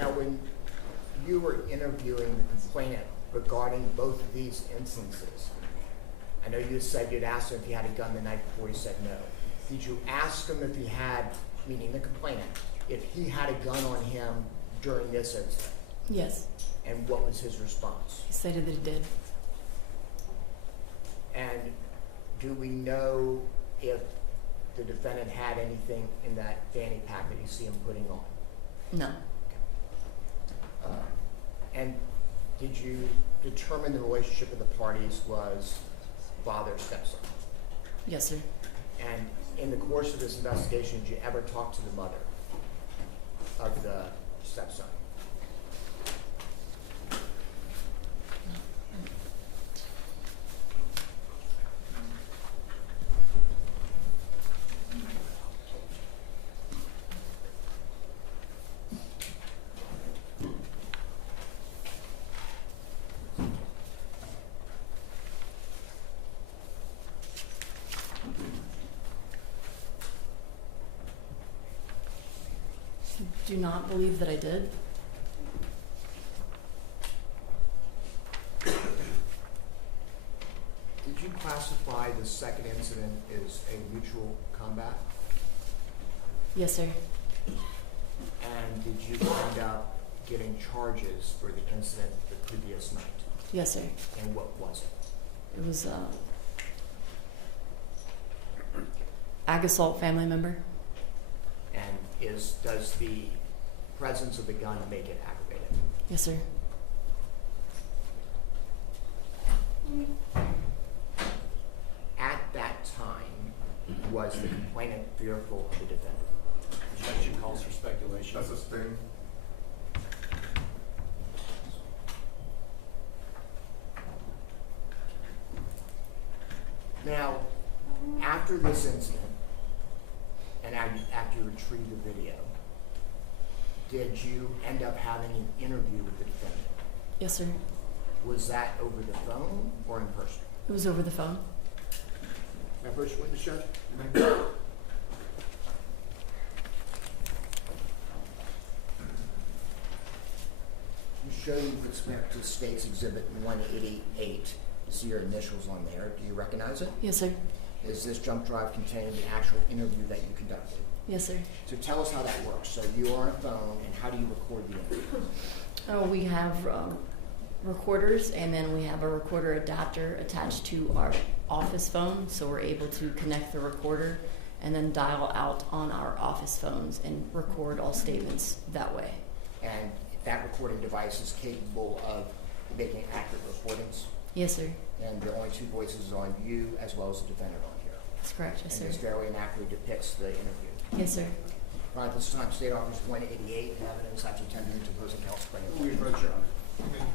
Now, when you were interviewing the complainant regarding both of these instances, I know you said you'd asked him if he had a gun the night before. He said no. Did you ask him if he had, meaning the complainant, if he had a gun on him during this incident? Yes. And what was his response? He stated that he did. And do we know if the defendant had anything in that fanny pack that you see him putting on? No. And did you determine the relationship of the parties was father-stepson? Yes, sir. And in the course of this investigation, did you ever talk to the mother of the stepson? Do not believe that I did. Did you classify the second incident as a mutual combat? Yes, sir. And did you end up getting charges for the incident the previous night? Yes, sir. And what was it? It was ag assault family member. And does the presence of the gun make it aggravated? Yes, sir. At that time, was the complainant fearful of the defendant? Objection calls for speculation. That's a sting. Now, after this incident, and after you retrieved the video, did you end up having an interview with the defendant? Yes, sir. Was that over the phone or in person? It was over the phone. My first witness, Judge? You show you with respect to State's Exhibit 188, you see your initials on there. Do you recognize it? Yes, sir. Is this jump drive containing the actual interview that you conducted? Yes, sir. So tell us how that works. So you are on a phone, and how do you record the interview? Oh, we have recorders, and then we have a recorder adapter attached to our office phone, so we're able to connect the recorder and then dial out on our office phones and record all statements that way. And that recording device is capable of making accurate recordings, Yes, sir. and the only two voices are on you as well as the defendant on here. That's correct. Yes, And sir. this very inaccurately depicts the interview. Yes, sir. All right, this time, State Office 188, evidence after 10 minutes of opposing counsel. We approach your honor.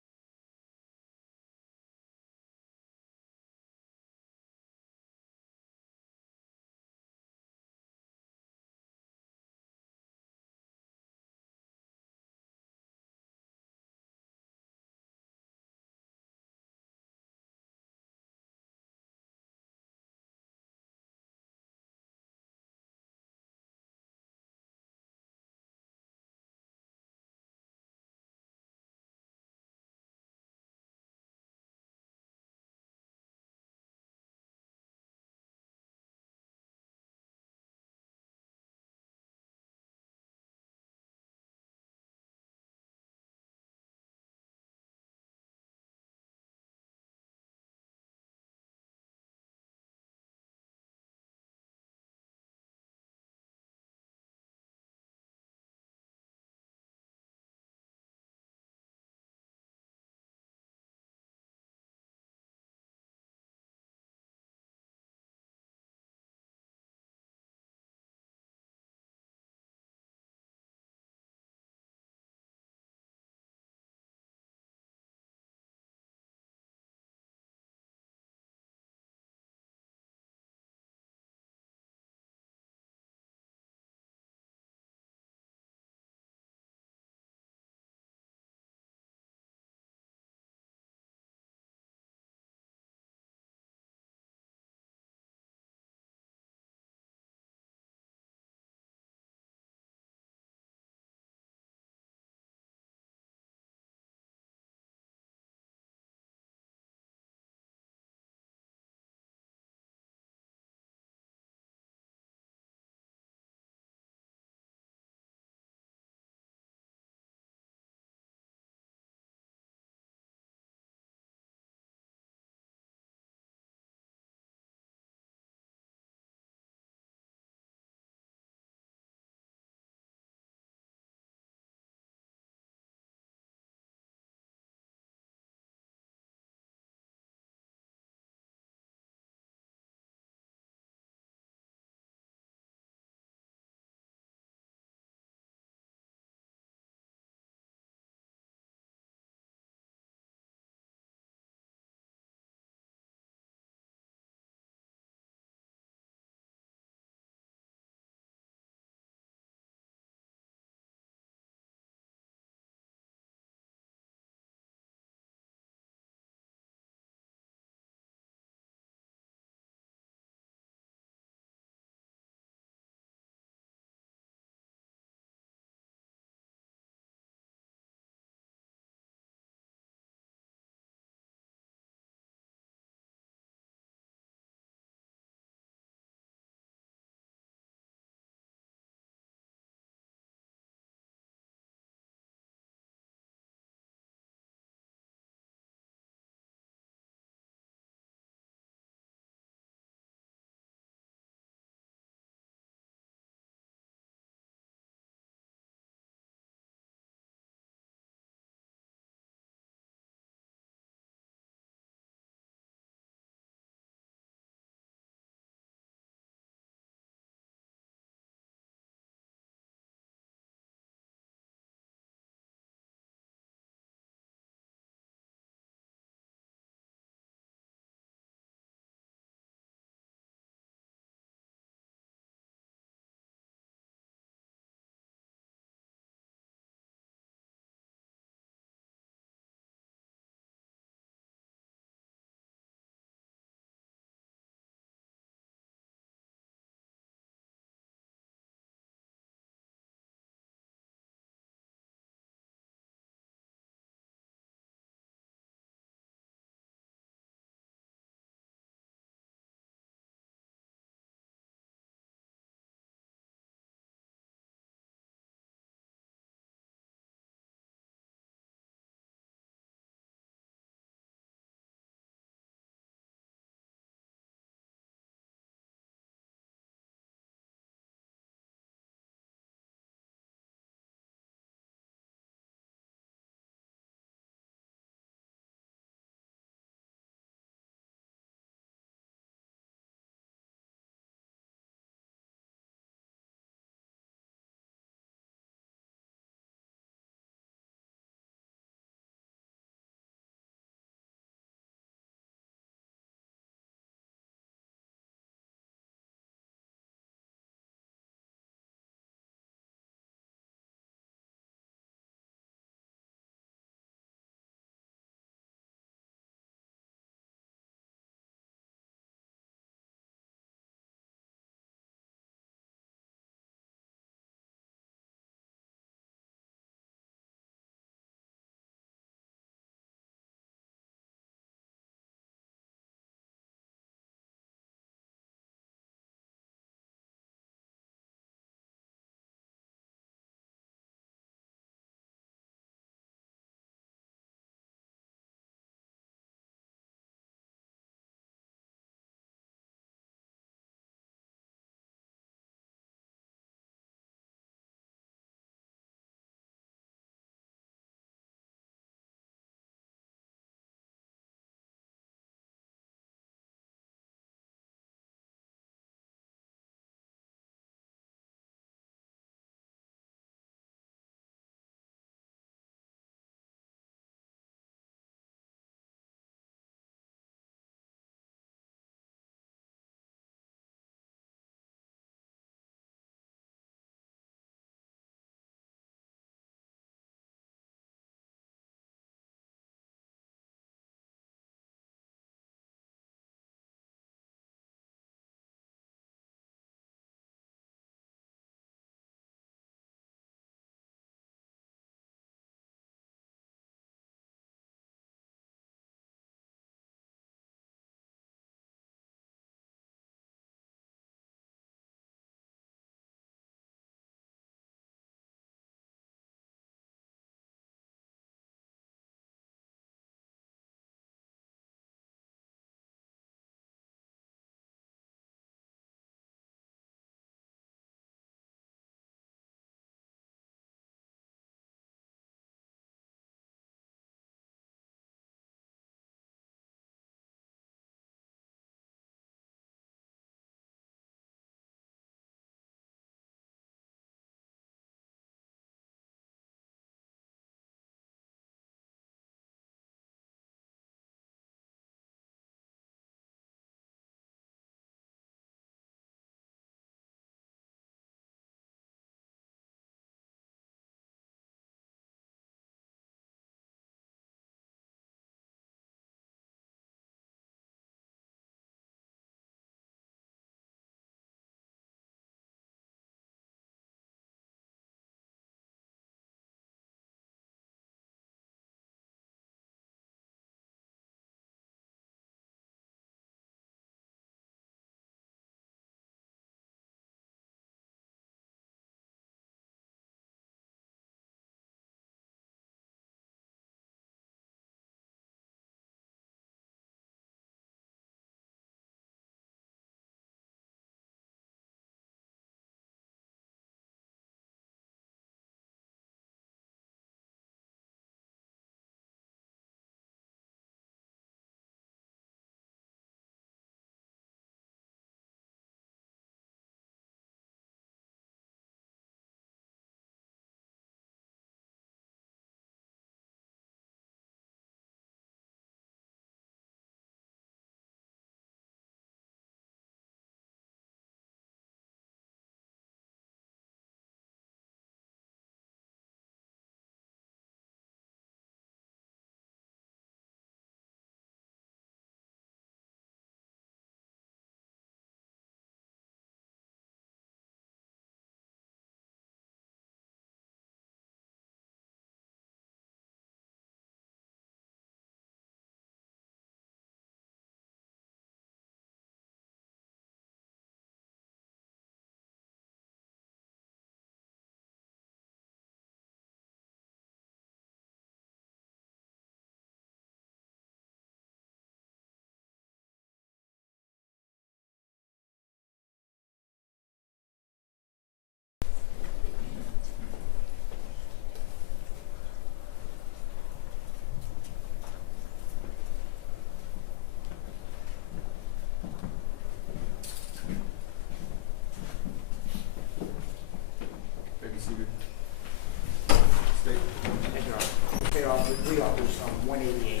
plea offers 188.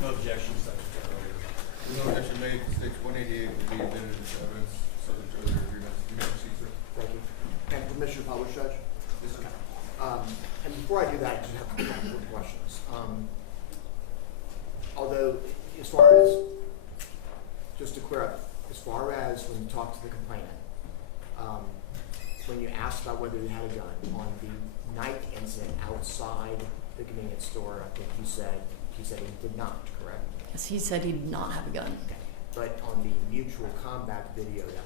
No objections, that was earlier. No objection made, stage 188 will be admitted as evidence, subject to other agreements. You may proceed, sir. Thank you. And permission to publish, Judge? Yes, sir. And before I do that, I just have a couple of questions. Although, as far as, just to clear up, as far as when you talk to the complainant, when you asked about whether he had a gun on the night incident outside the convenience store, I think he said he did not, correct? Yes, he said he did not have a gun. Okay. But on the mutual combat video that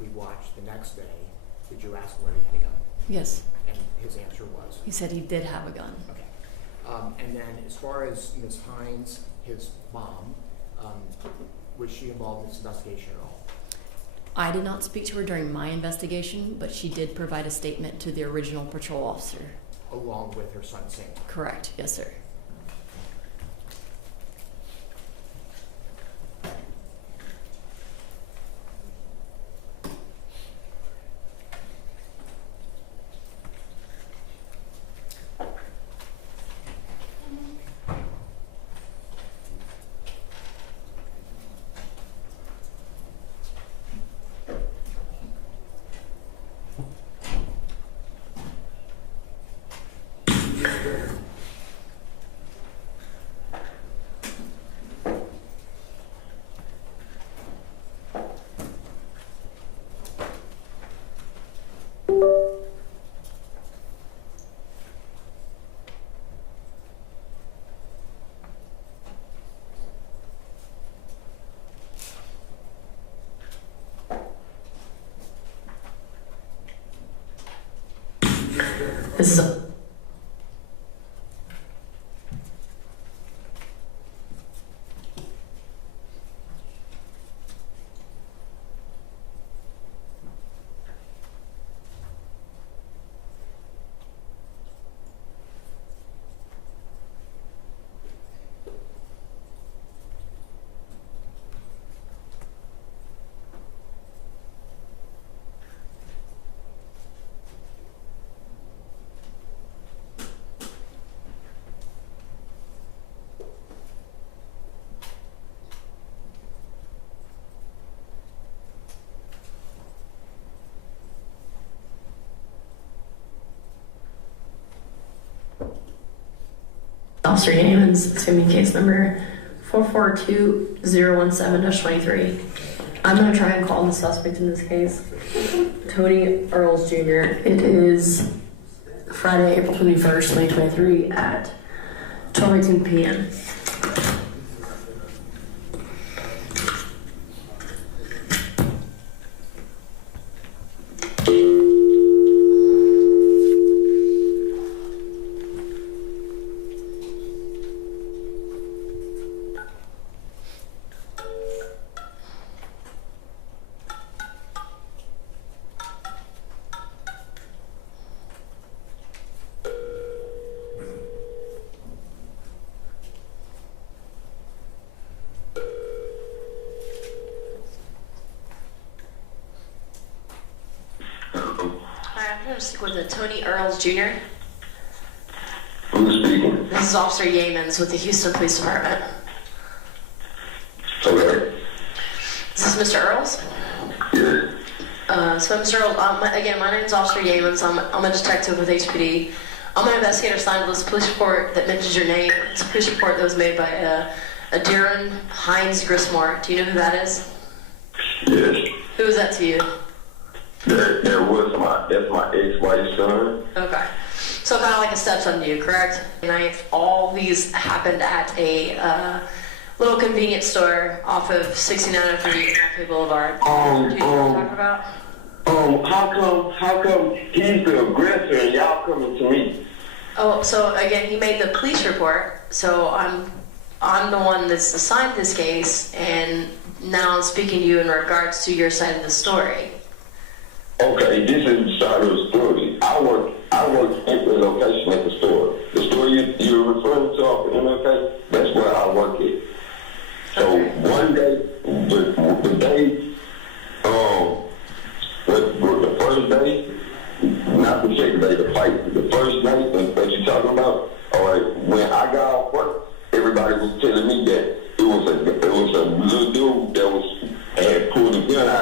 we watched the next day, did you ask whether he had a gun? Yes, And his answer was? he said he did have a gun. Okay. And then as far as Ms. Hines, his mom, was she involved in this investigation at all? I did not speak to her during my investigation, but she did provide a statement to the original patrol officer. Along with her son Sam? Correct. Yes, sir. This is a Officer Yeamans, it's going to be case number 442017-23. I'm going to try and call the suspect in this case, Tony Earls Jr. It is Friday, April 21st, 2023 at 12:18 p.m. I'm going to speak with Tony Earls Jr. Who's speaking? This is Officer Yeamans with the Houston Police Department. Okay. Is this Mr. Earls? Yes. So Mr. Earls, again, my name is Officer Yeamans. I'm a detective with HPD. I'm an investigator assigned to this police report that mentions your name. It's a police report that was made by a Darren Hines Grismore. Do you know who that is? Yes. Who is that to you? That's my ex-wife's son. Okay. So kind of like a stepson to you, correct? And all these happened at a little convenience store off of 6903 Cafe Boulevard. Do you know what I'm talking about? How come he's the aggressor and y'all coming to me? Oh, so again, he made the police report. So I'm the one that's assigned this case, and now I'm speaking to you in regards to your side of the story. Okay, this is the side of the story. I work at the location at the store. The store you're referring to off the MLK, that's where I work at. So one day, the first day, not the second day, the first night that you're talking about, all right,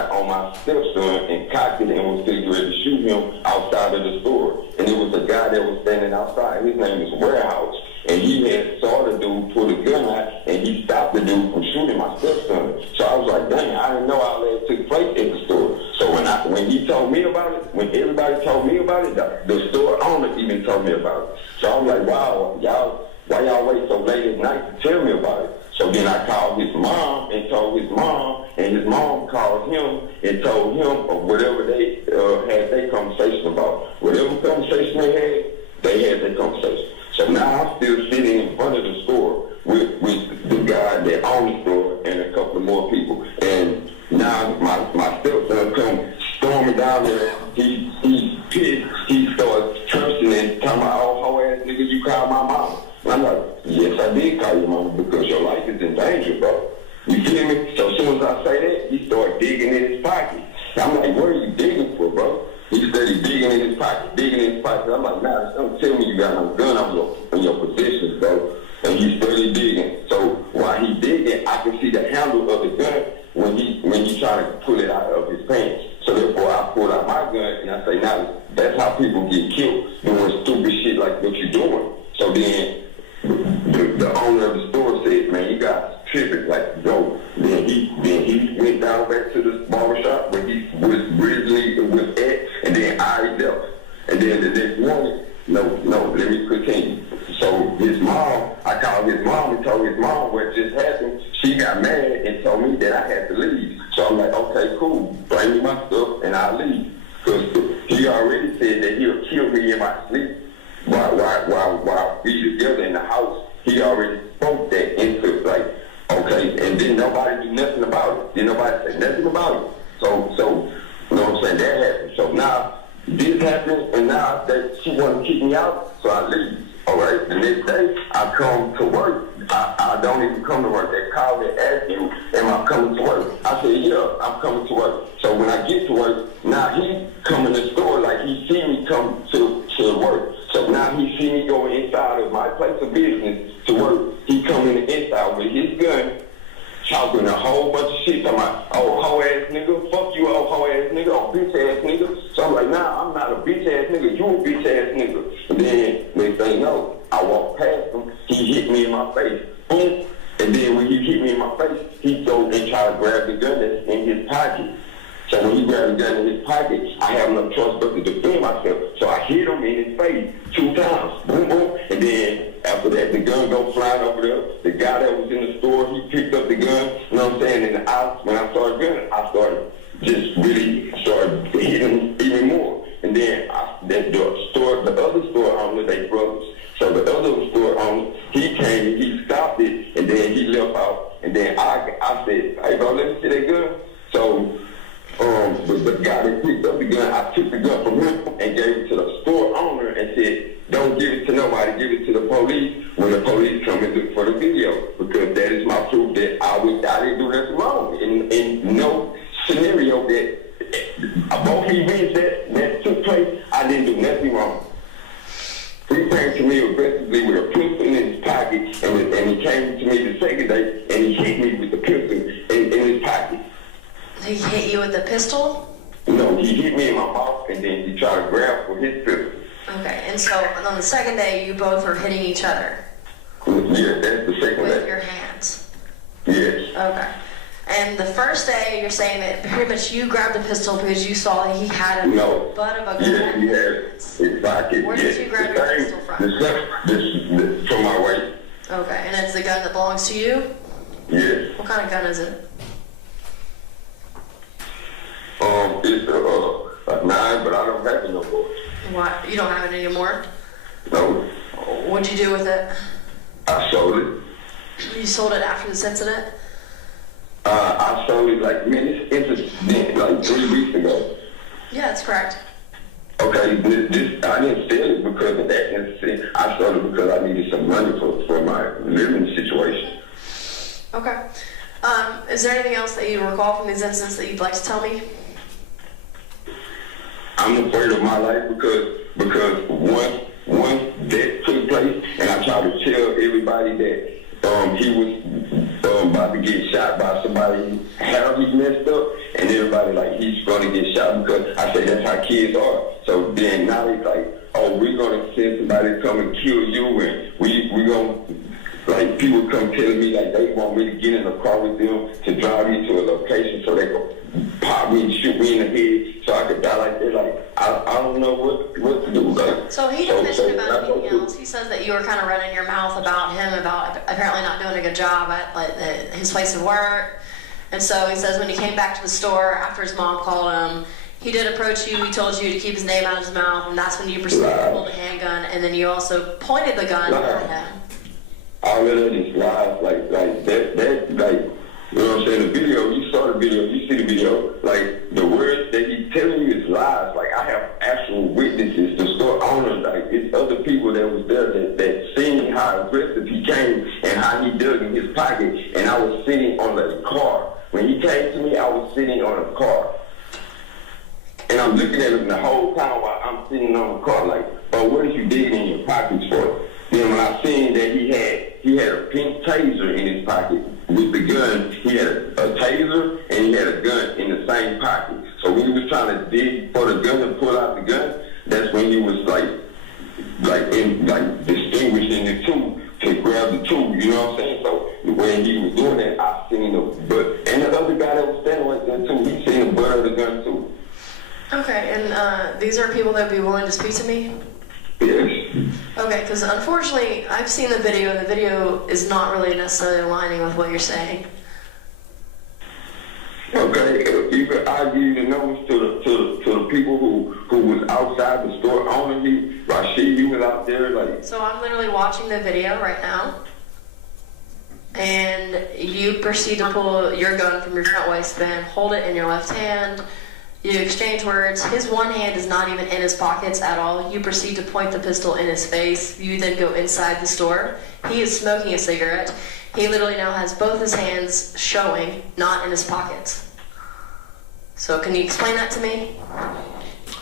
gun on my stepson and cocked it and was getting ready to shoot him outside of the store. And it was a guy that was standing outside. His name is Warehouse. And he had saw the dude pull the gun out, and he stopped the dude from shooting my stepson. So I was like, dang, I didn't know all that took place at the store. So when he told me about it, when everybody told me about it, the store owner even told me about it. So I was like, wow, why y'all wait so late at night to tell me about it? So then I called his mom and told his mom, and his mom called him and told him of whatever they had their conversation about. Whatever conversation they had their conversation. So now I'm still sitting in front of the store with the guy that owns the store and a couple of more people. And now my stepson come storming down there. He's pissed. He starts cursing and talking about, oh, hoe ass nigga, you called my mama. And I'm like, yes, I did call your mama because your life is in danger, bro. You feel me? So as soon as I say that, he started digging in his pocket. I'm like, what are you digging for, bro? He started digging in his pocket. I'm like, nah, don't tell me you got no gun on your positions, bro. And he started digging. So while he digging, I can see the handle of the gun when he trying to pull it out of his pants. So therefore, I pulled out my gun and I say, now that's how people get killed, doing stupid shit like what you're doing. So then the owner of the store said, man, you guys tripping, like, go. Then he went down back to the barbershop where he was originally was at, and then I left. And then the next morning, no, let me continue. So his mom, I called his mom and told his mom what just happened. She got mad and told me that I had to leave. So I'm like, okay, cool, bring me my stuff and I'll leave. Because he already said that he'll kill me in my sleep while we together in the house. He already spoke that into, like, okay, and then nobody do nothing about it. Then nobody say nothing about it. So you know what I'm saying, that happened. So now this happened, and now that she want to kick me out, so I leave. All right, the next day I come to work. I don't even come to work. They call me and ask you, am I coming to work? I said, yeah, I'm coming to work. So when I get to work, now he come in the store like he see me come to work. So now he see me go inside of my place of business to work. He come in the inside with his gun, talking a whole bunch of shit, talking about, oh, hoe ass nigga, fuck you, oh, hoe ass nigga, oh, bitch ass nigga. So I'm like, nah, I'm not a bitch ass nigga, you a bitch ass nigga. And then next thing you know, I walk past him, he hit me in my face, boom. And then when he hit me in my face, he go and try to grab the gun that's in his pocket. So when he grabbed the gun in his pocket, I have no choice but to defend myself. So I hit him in his face 2 times, boom, boom. And then after that, the gun go flying over there. The guy that was in the store, he picked up the gun, you know what I'm saying? And when I started gunning, I started just really started hitting even more. And then the other store owner, they brothers. So the other store owner, he came and he stopped it, and then he left out. And then I said, hey, bro, let me see that gun. So the guy that picked up the gun, I took the gun from him and gave it to the store owner and said, don't give it to nobody, give it to the police when the police come and look for the video, because that is my proof that I didn't do nothing wrong. In no scenario that both events that took place, I didn't do nothing wrong. He came to me aggressively with a pistol in his pocket, and he came to me the second day, and he hit me with the pistol in his pocket. He hit you with the pistol? No, he hit me in my mouth, and then he tried to grab for his pistol. Okay, and so on the second day, you both were hitting each other? Yeah, that's the second day. With your hands? Yes. Okay. And the first day, you're saying that pretty much you grabbed the pistol because you saw that he had a butt of a gun. Yeah, he had his pocket. Where did you grab your pistol from? From my waist. Okay, and it's the gun that belongs to you? Yes. What kind of gun is it? It's a 9, but I don't have it no more. Why? You don't have it anymore? No. What'd you do with it? I sold it. You sold it after this incident? I sold it like 3 weeks ago. Yeah, that's correct. Okay, I didn't sell it because of that incident. I sold it because I needed some money for my living situation. Okay. Is there anything else that you recall from these incidents that you'd like to tell me? I'm afraid of my life because once that took place, and I tried to tell everybody that he was about to get shot by somebody, how he messed up, and everybody like he's gonna get shot because I said that's how kids are. So then now it's like, oh, we're gonna send somebody to come and kill you, and we gonna, like, people come telling me like they want me to get in a car with them to drive me to a location so they can pop me and shoot me in the head so I could die like that. Like I don't know what to do. Like, So he didn't mention about anything else. He says that you were kind of running your mouth about him, about apparently not doing a good job at like his place of work. And so he says when he came back to the store after his mom called him, he did approach you. He told you to keep his name out of his mouth, and that's when you proceeded to pull the handgun, and then you also pointed the gun at him. All of that is lies, like that, like, you know what I'm saying? The video, you saw the video, you see the video, like, the words that he's telling you is lies. Like, I have actual witnesses, the store owner, like, it's other people that was there that seen how aggressive he came and how he dug in his pocket, and I was sitting on the car. When he came to me, I was sitting on a car. And I'm looking at him the whole time while I'm sitting on the car, like, oh, what is you digging in your pockets for? Then when I seen that he had a pink taser in his pocket with the gun, he had a taser and he had a gun in the same pocket. So when he was trying to dig for the gun to pull out the gun, that's when he was like distinguishing the two to grab the two. You know what I'm saying? So when he was doing that, I seen the butt, and the other guy that was standing right there too, he seen the butt of the gun too. Okay, and these are people that would be willing to speak to me? Yes. Okay, because unfortunately, I've seen the video, and the video is not really necessarily aligning with what you're saying. Okay, you could argue the numbers to the people who was outside the store owning Rashid, he was out there like. So I'm literally watching the video right now, and you proceed to pull your gun from your front waistband, hold it in your left hand. You exchange words. His one hand is not even in his pockets at all. You proceed to point the pistol in his face. You then go inside the store. He is smoking a cigarette. He literally now has both his hands showing, not in his pockets. So can you explain that to me?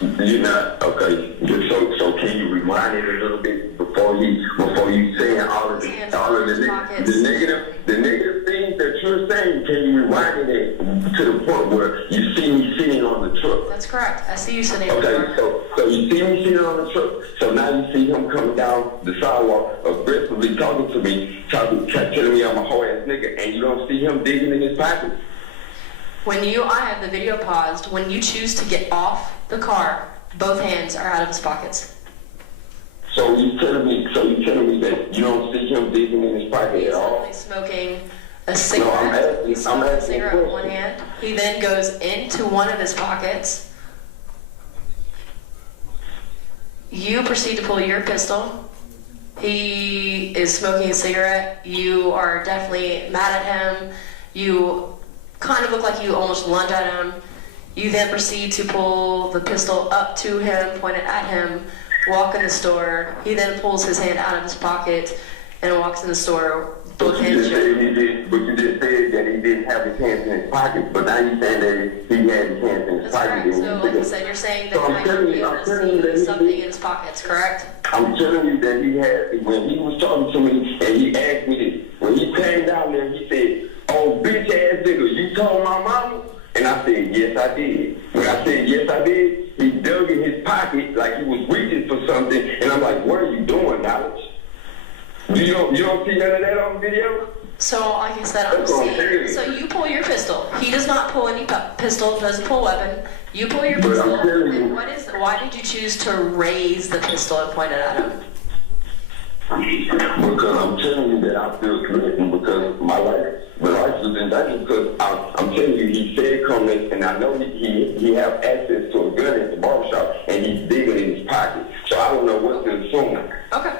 You're not okay. So can you rewind it a little bit before you saying all of the negative things that you're saying? Can you rewind it to the point where you see me sitting on the truck? That's correct. I see you sitting on the truck. truck. So you see me sitting on the truck. So now you see him coming down the sidewalk, aggressively talking to me, telling me I'm a whole ass nigga, and you don't see him digging in his pockets. I have the video paused. When you choose to get off the car, both hands are out of his pockets. So you telling me that you don't see him digging in his pocket at all? He's smoking a cigarette. No, He's smoking a cigarette with one hand. He then goes into one of his pockets. You proceed to pull your pistol. He is smoking a cigarette. You are definitely mad at him. You kind of look like you almost lunge at him. You then proceed to pull the pistol up to him, point it at him, walk in the store. He then pulls his hand out of his pocket and walks in the store. Both hands showing. But you just said that he didn't have his hands in his pocket, but now you're saying that he had his hands in his pocket. That's correct. So like I said, you're saying that you might be able to see something in his pockets, correct? I'm telling you that he had, when he was talking to me and he asked me this, when he came down there, he said, "Oh, bitch ass nigga, you told my mama?" And I said, "Yes, I did." When I said, "Yes, I did," he dug in his pocket like he was reaching for something, and I'm like, "What are you doing, Knowledge? You don't see none of that on video?" So, like I said, I'm seeing. So you pull your pistol. He does not pull any pistol. Doesn't pull weapon. You pull your pistol. And why did you choose to raise the pistol and point it at him? Because I'm telling you that I feel threatened because my life was in danger. Because I'm telling you, he said come in, and I know he have access to a gun at the barbershop, and he's digging in his pocket. So I don't know what to assume. Okay.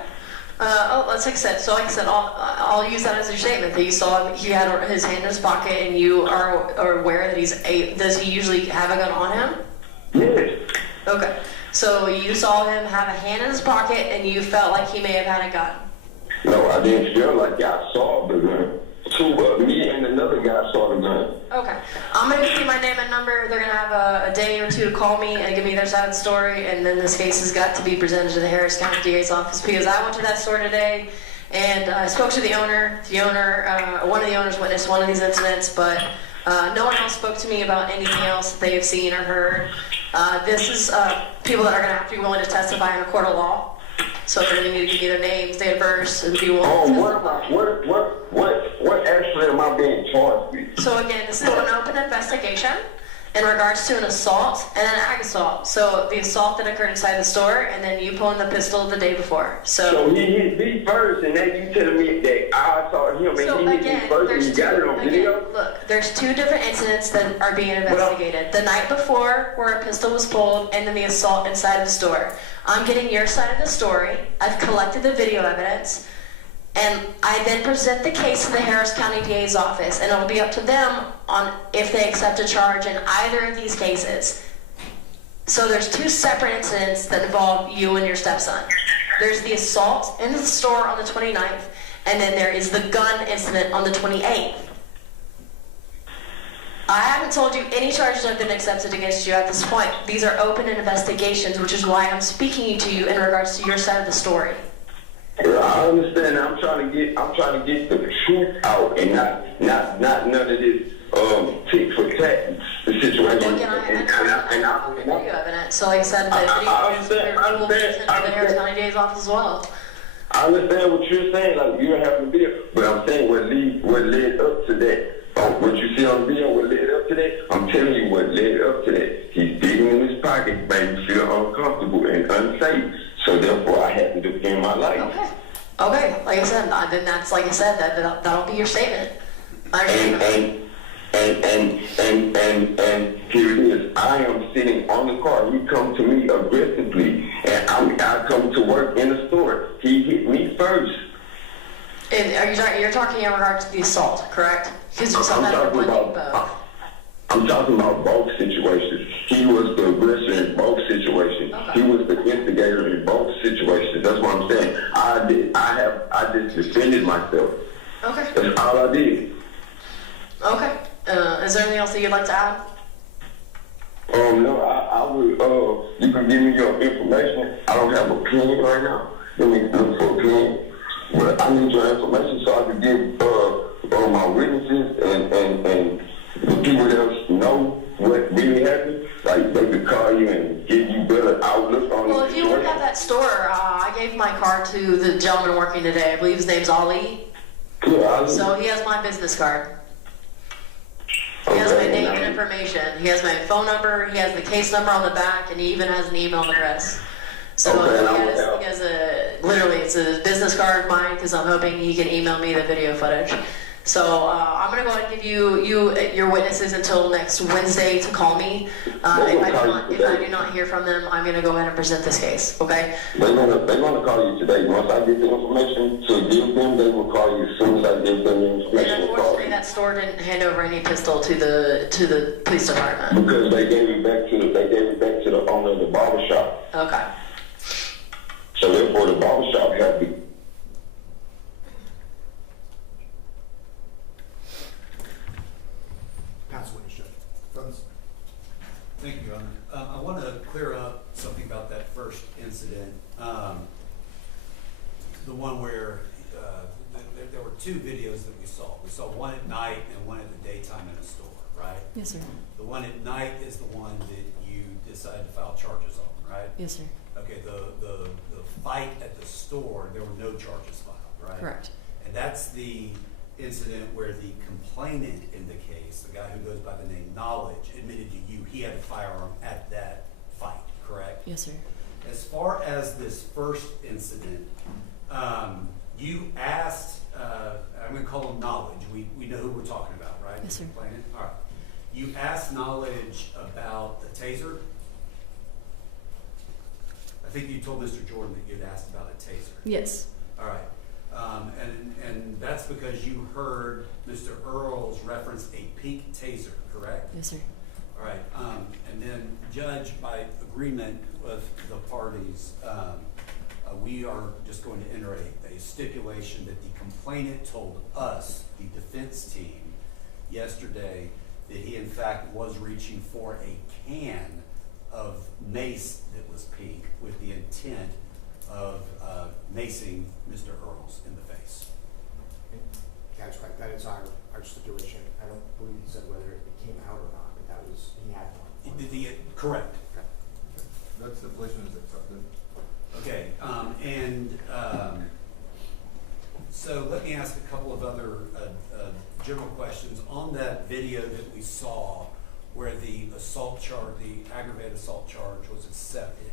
Let's accept. So, like I said, I'll use that as your statement that you saw him. He had his hand in his pocket, and you are aware that does he usually have a gun on him? Yes. Okay. So you saw him have a hand in his pocket, and you felt like he may have had a gun. No, I didn't feel like I saw the gun. Me and another guy saw the gun. Okay. I'm going to give you my name and number. They're going to have a day or two to call me and give me their side of the story, and then this case has got to be presented to the Harris County DA's office because I went to that store today, and I spoke to the owner. One of the owners witnessed one of these incidents, but No one else spoke to me about anything else that they have seen or heard. This is people that are going to have to be willing to testify in a court of law. So they're going to need to give me their names, date of birth, and be willing to testify. What actually am I being charged with? So again, this is an open investigation in regards to an assault and an ag assault. So the assault that occurred inside the store, and then you pulling the pistol the day before. So he hit me first, and then you telling me that I saw him, and so he hit again, me first, and you got it on video? Look, there's two different incidents that are being investigated. The night before, where a pistol was pulled, and then the assault inside of the store. I'm getting your side of the story. I've collected the video evidence. And I then present the case to the Harris County DA's office, and it'll be up to them on if they accept a charge in either of these cases. So there's two separate incidents that involve you and your stepson. There's the assault in the store on the 29th, and then there is the gun incident on the 28th. I haven't told you any charges have been accepted against you at this point. These are open investigations, which is why I'm speaking to you in regards to your side of the story. I understand. I'm trying to get the truth out, and not none of this tick for tat situation. Again, I video evidence. So like I said, the video will be sent to the Harris County DA's office as well. I understand what you're saying, like you don't have the video, but I'm saying what led up to that. What you see on the video, what led up to that, I'm telling you what led up to that. He's digging in his pocket, made me feel uncomfortable and unsafe. So therefore, I had to defend my life. Okay. Like I said, then that's like I said. That'll be your statement. And here it is. I am sitting on the car. He come to me aggressively, and I come to work in the store. He hit me first. And you're talking in regards to the assault, correct? Because I'm talking about both situations. He was the aggressor in both situations. Okay. He was the instigator in both situations. That's what I'm saying. I just defended myself. Okay. That's all I did. Okay. Is there anything else that you'd like to add? No, I would, you can give me your information. I don't have a pen right now. Let me look for a pen. But I need your information so I can give my witnesses and the people that know what really happened. Like, they could call you and give you better outlook on it. Well, if you work at that store, I gave my card to the gentleman working today. I believe his name's Ali. Yeah, Ali. So he has my business card. He has my name and information. He has my phone number. He has the case number on the back, and he even has an email address. So he has literally, it's a business card of mine because I'm hoping he can email me the video footage. So I'm going to go ahead and give your witnesses until next Wednesday to call me. If I do not hear from them, I'm going to go ahead and present this case, okay? They're gonna call you today. Once I get the information to give them, they will call you as soon as I give them the information. And unfortunately, that store didn't hand over any pistol to the police department. Because they gave it back to the owner of the barbershop. Okay. So therefore, the barbershop had to. Thank you, Your Honor. I want to clear up something about that first incident. The one where there were two videos that we saw. We saw one at night and one at the daytime in the store, right? Yes, sir. The one at night is the one that you decided to file charges on, right? Yes, sir. Okay, the fight at the store, there were no charges filed, right? Correct. And that's the incident where the complainant in the case, the guy who goes by the name Knowledge, admitted to you he had a firearm at that fight, correct? Yes, sir. As far as this first incident, you asked, I'm going to call him Knowledge. We know who we're talking about, right? Yes, sir. Complainant? All right. You asked Knowledge about the taser. I think you told Mr. Jordan that you'd asked about a taser. Yes. All right. And that's because you heard Mr. Earls reference a pink taser, correct? Yes, sir. All right. And then, Judge, by agreement with the parties, we are just going to enter a stipulation that the complainant told us, the defense team, yesterday that he in fact was reaching for a can of mace that was pink with the intent of macing Mr. Earls in the face. That's correct. That is our stipulation. I don't believe he said whether it came out or not, but that was, he had one. Correct. That stipulation is accepted. Okay, so let me ask a couple of other general questions. On that video that we saw where the assault charge, the aggravated assault charge was accepted,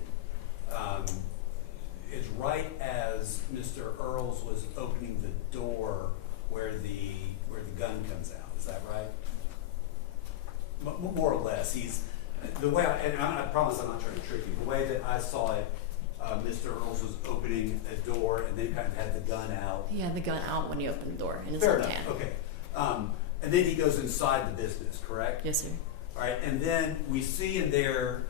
is right as Mr. Earls was opening the door where the gun comes out. Is that right? More or less. He's the way, I promise I'm not trying to trick you. The way that I saw it, Mr. Earls was opening a door and then kind of had the gun out. He had the gun out when he opened the door in his Fair left enough. hand. Okay. And then he goes inside the business, correct? Yes, sir. All right, and then we see in there,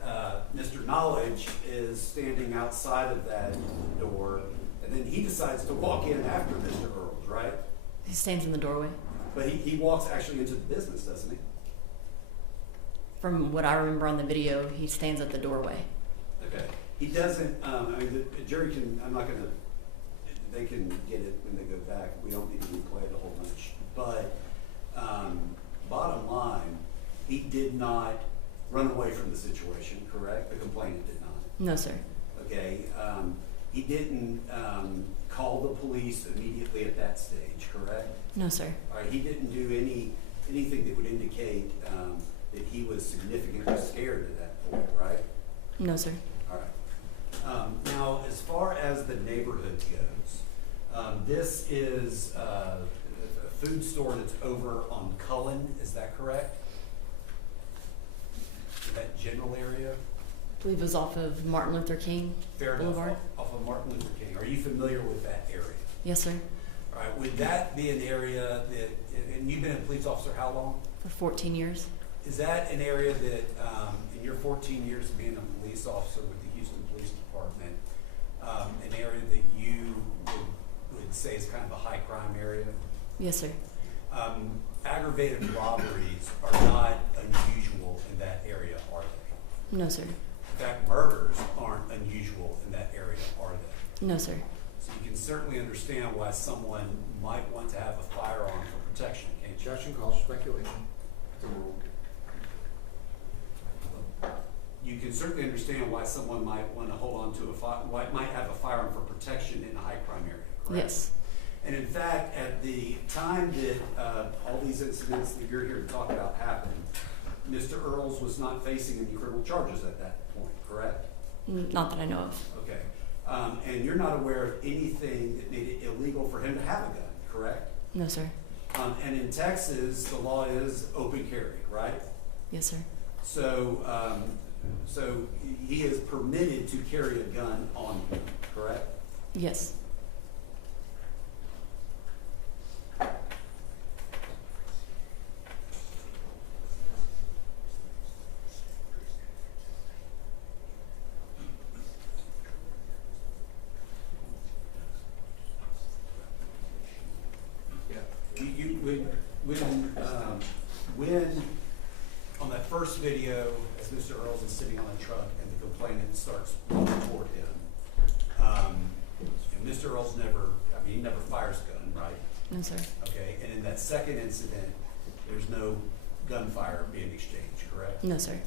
Mr. Knowledge is standing outside of that door, and then he decides to walk in after Mr. Earls, right? He stands in the doorway. But he walks actually into the business, doesn't he? From what I remember on the video, he stands at the doorway. Okay. He doesn't, I mean, the jury can, I'm not gonna, they can get it when they go back. We don't need to replay it a whole bunch. But bottom line, he did not run away from the situation, correct? The complainant did not. No, sir. Okay. He didn't call the police immediately at that stage, correct? No, sir. All right. He didn't do anything that would indicate that he was significantly scared at that point, right? No, sir. All right. Now, as far as the neighborhood goes, this is a food store that's over on Cullen. Is that correct? That general area? I believe it was off of Martin Luther King Fair Boulevard. enough. Off of Martin Luther King. Are you familiar with that area? Yes, sir. All right. Would that be an area that, and you've been a police officer how long? For 14 years. Is that an area that, in your 14 years of being a police officer with the Houston Police Department, an area that you would say is kind of a high crime area? Yes, sir. Aggravated robberies are not unusual in that area, are they? No, sir. In fact, murders aren't unusual in that area, are they? No, sir. So you can certainly understand why someone might want to have a firearm for protection, can't you? Objection calls for speculation. You can certainly understand why someone might want to hold on to might have a firearm for protection in a high crime area, correct? Yes. And in fact, at the time that all these incidents that you're here to talk about happened, Mr. Earls was not facing any criminal charges at that point, correct? Not that I know of. Okay. And you're not aware of anything that made it illegal for him to have a gun, correct? No, sir. And in Texas, the law is open carry, right? Yes, sir. So, so he is permitted to carry a gun on him, correct? Yes. When on that first video, as Mr. Earls is sitting on a truck and the complainant starts walking toward him, and Mr. Earls he never fires a gun, right? No, sir. Okay, and in that second incident, there's no gunfire being exchanged, correct? No, sir.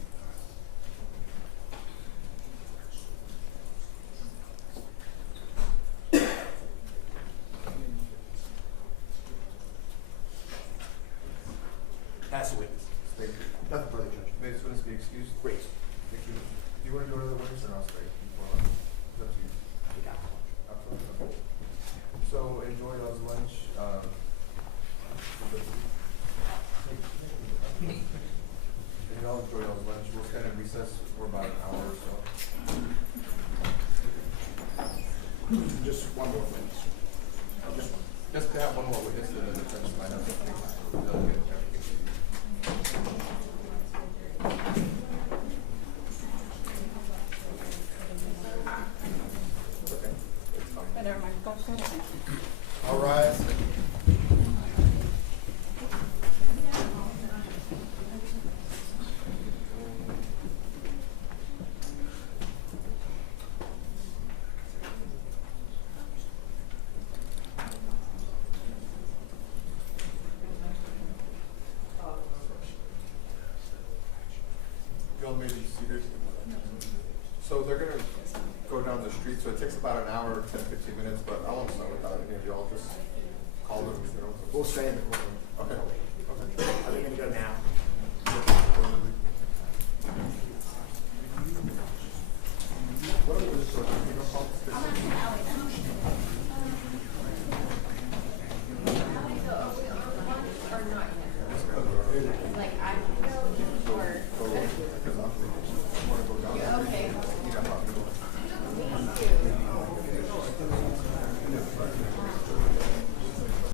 Pass a witness. Thank you. Nothing further, Judge. May this witness be excused? Great. Thank you. Do you want to go to the witness or not straight? It's up to you. We got it. Absolutely. Okay. So enjoy y'all's lunch. And y'all enjoy y'all's lunch. We'll kind of recess for about an hour or so. Just one more witness. Just to have one more witness, and then the defense might have something. They'll get clarification. Never mind, go ahead. All rise. still maybe seated? So they're gonna go down the street, so it takes about an hour, 10, 15 minutes, but I won't start without any of y'all, just call them. We'll stay in the courtroom. Okay.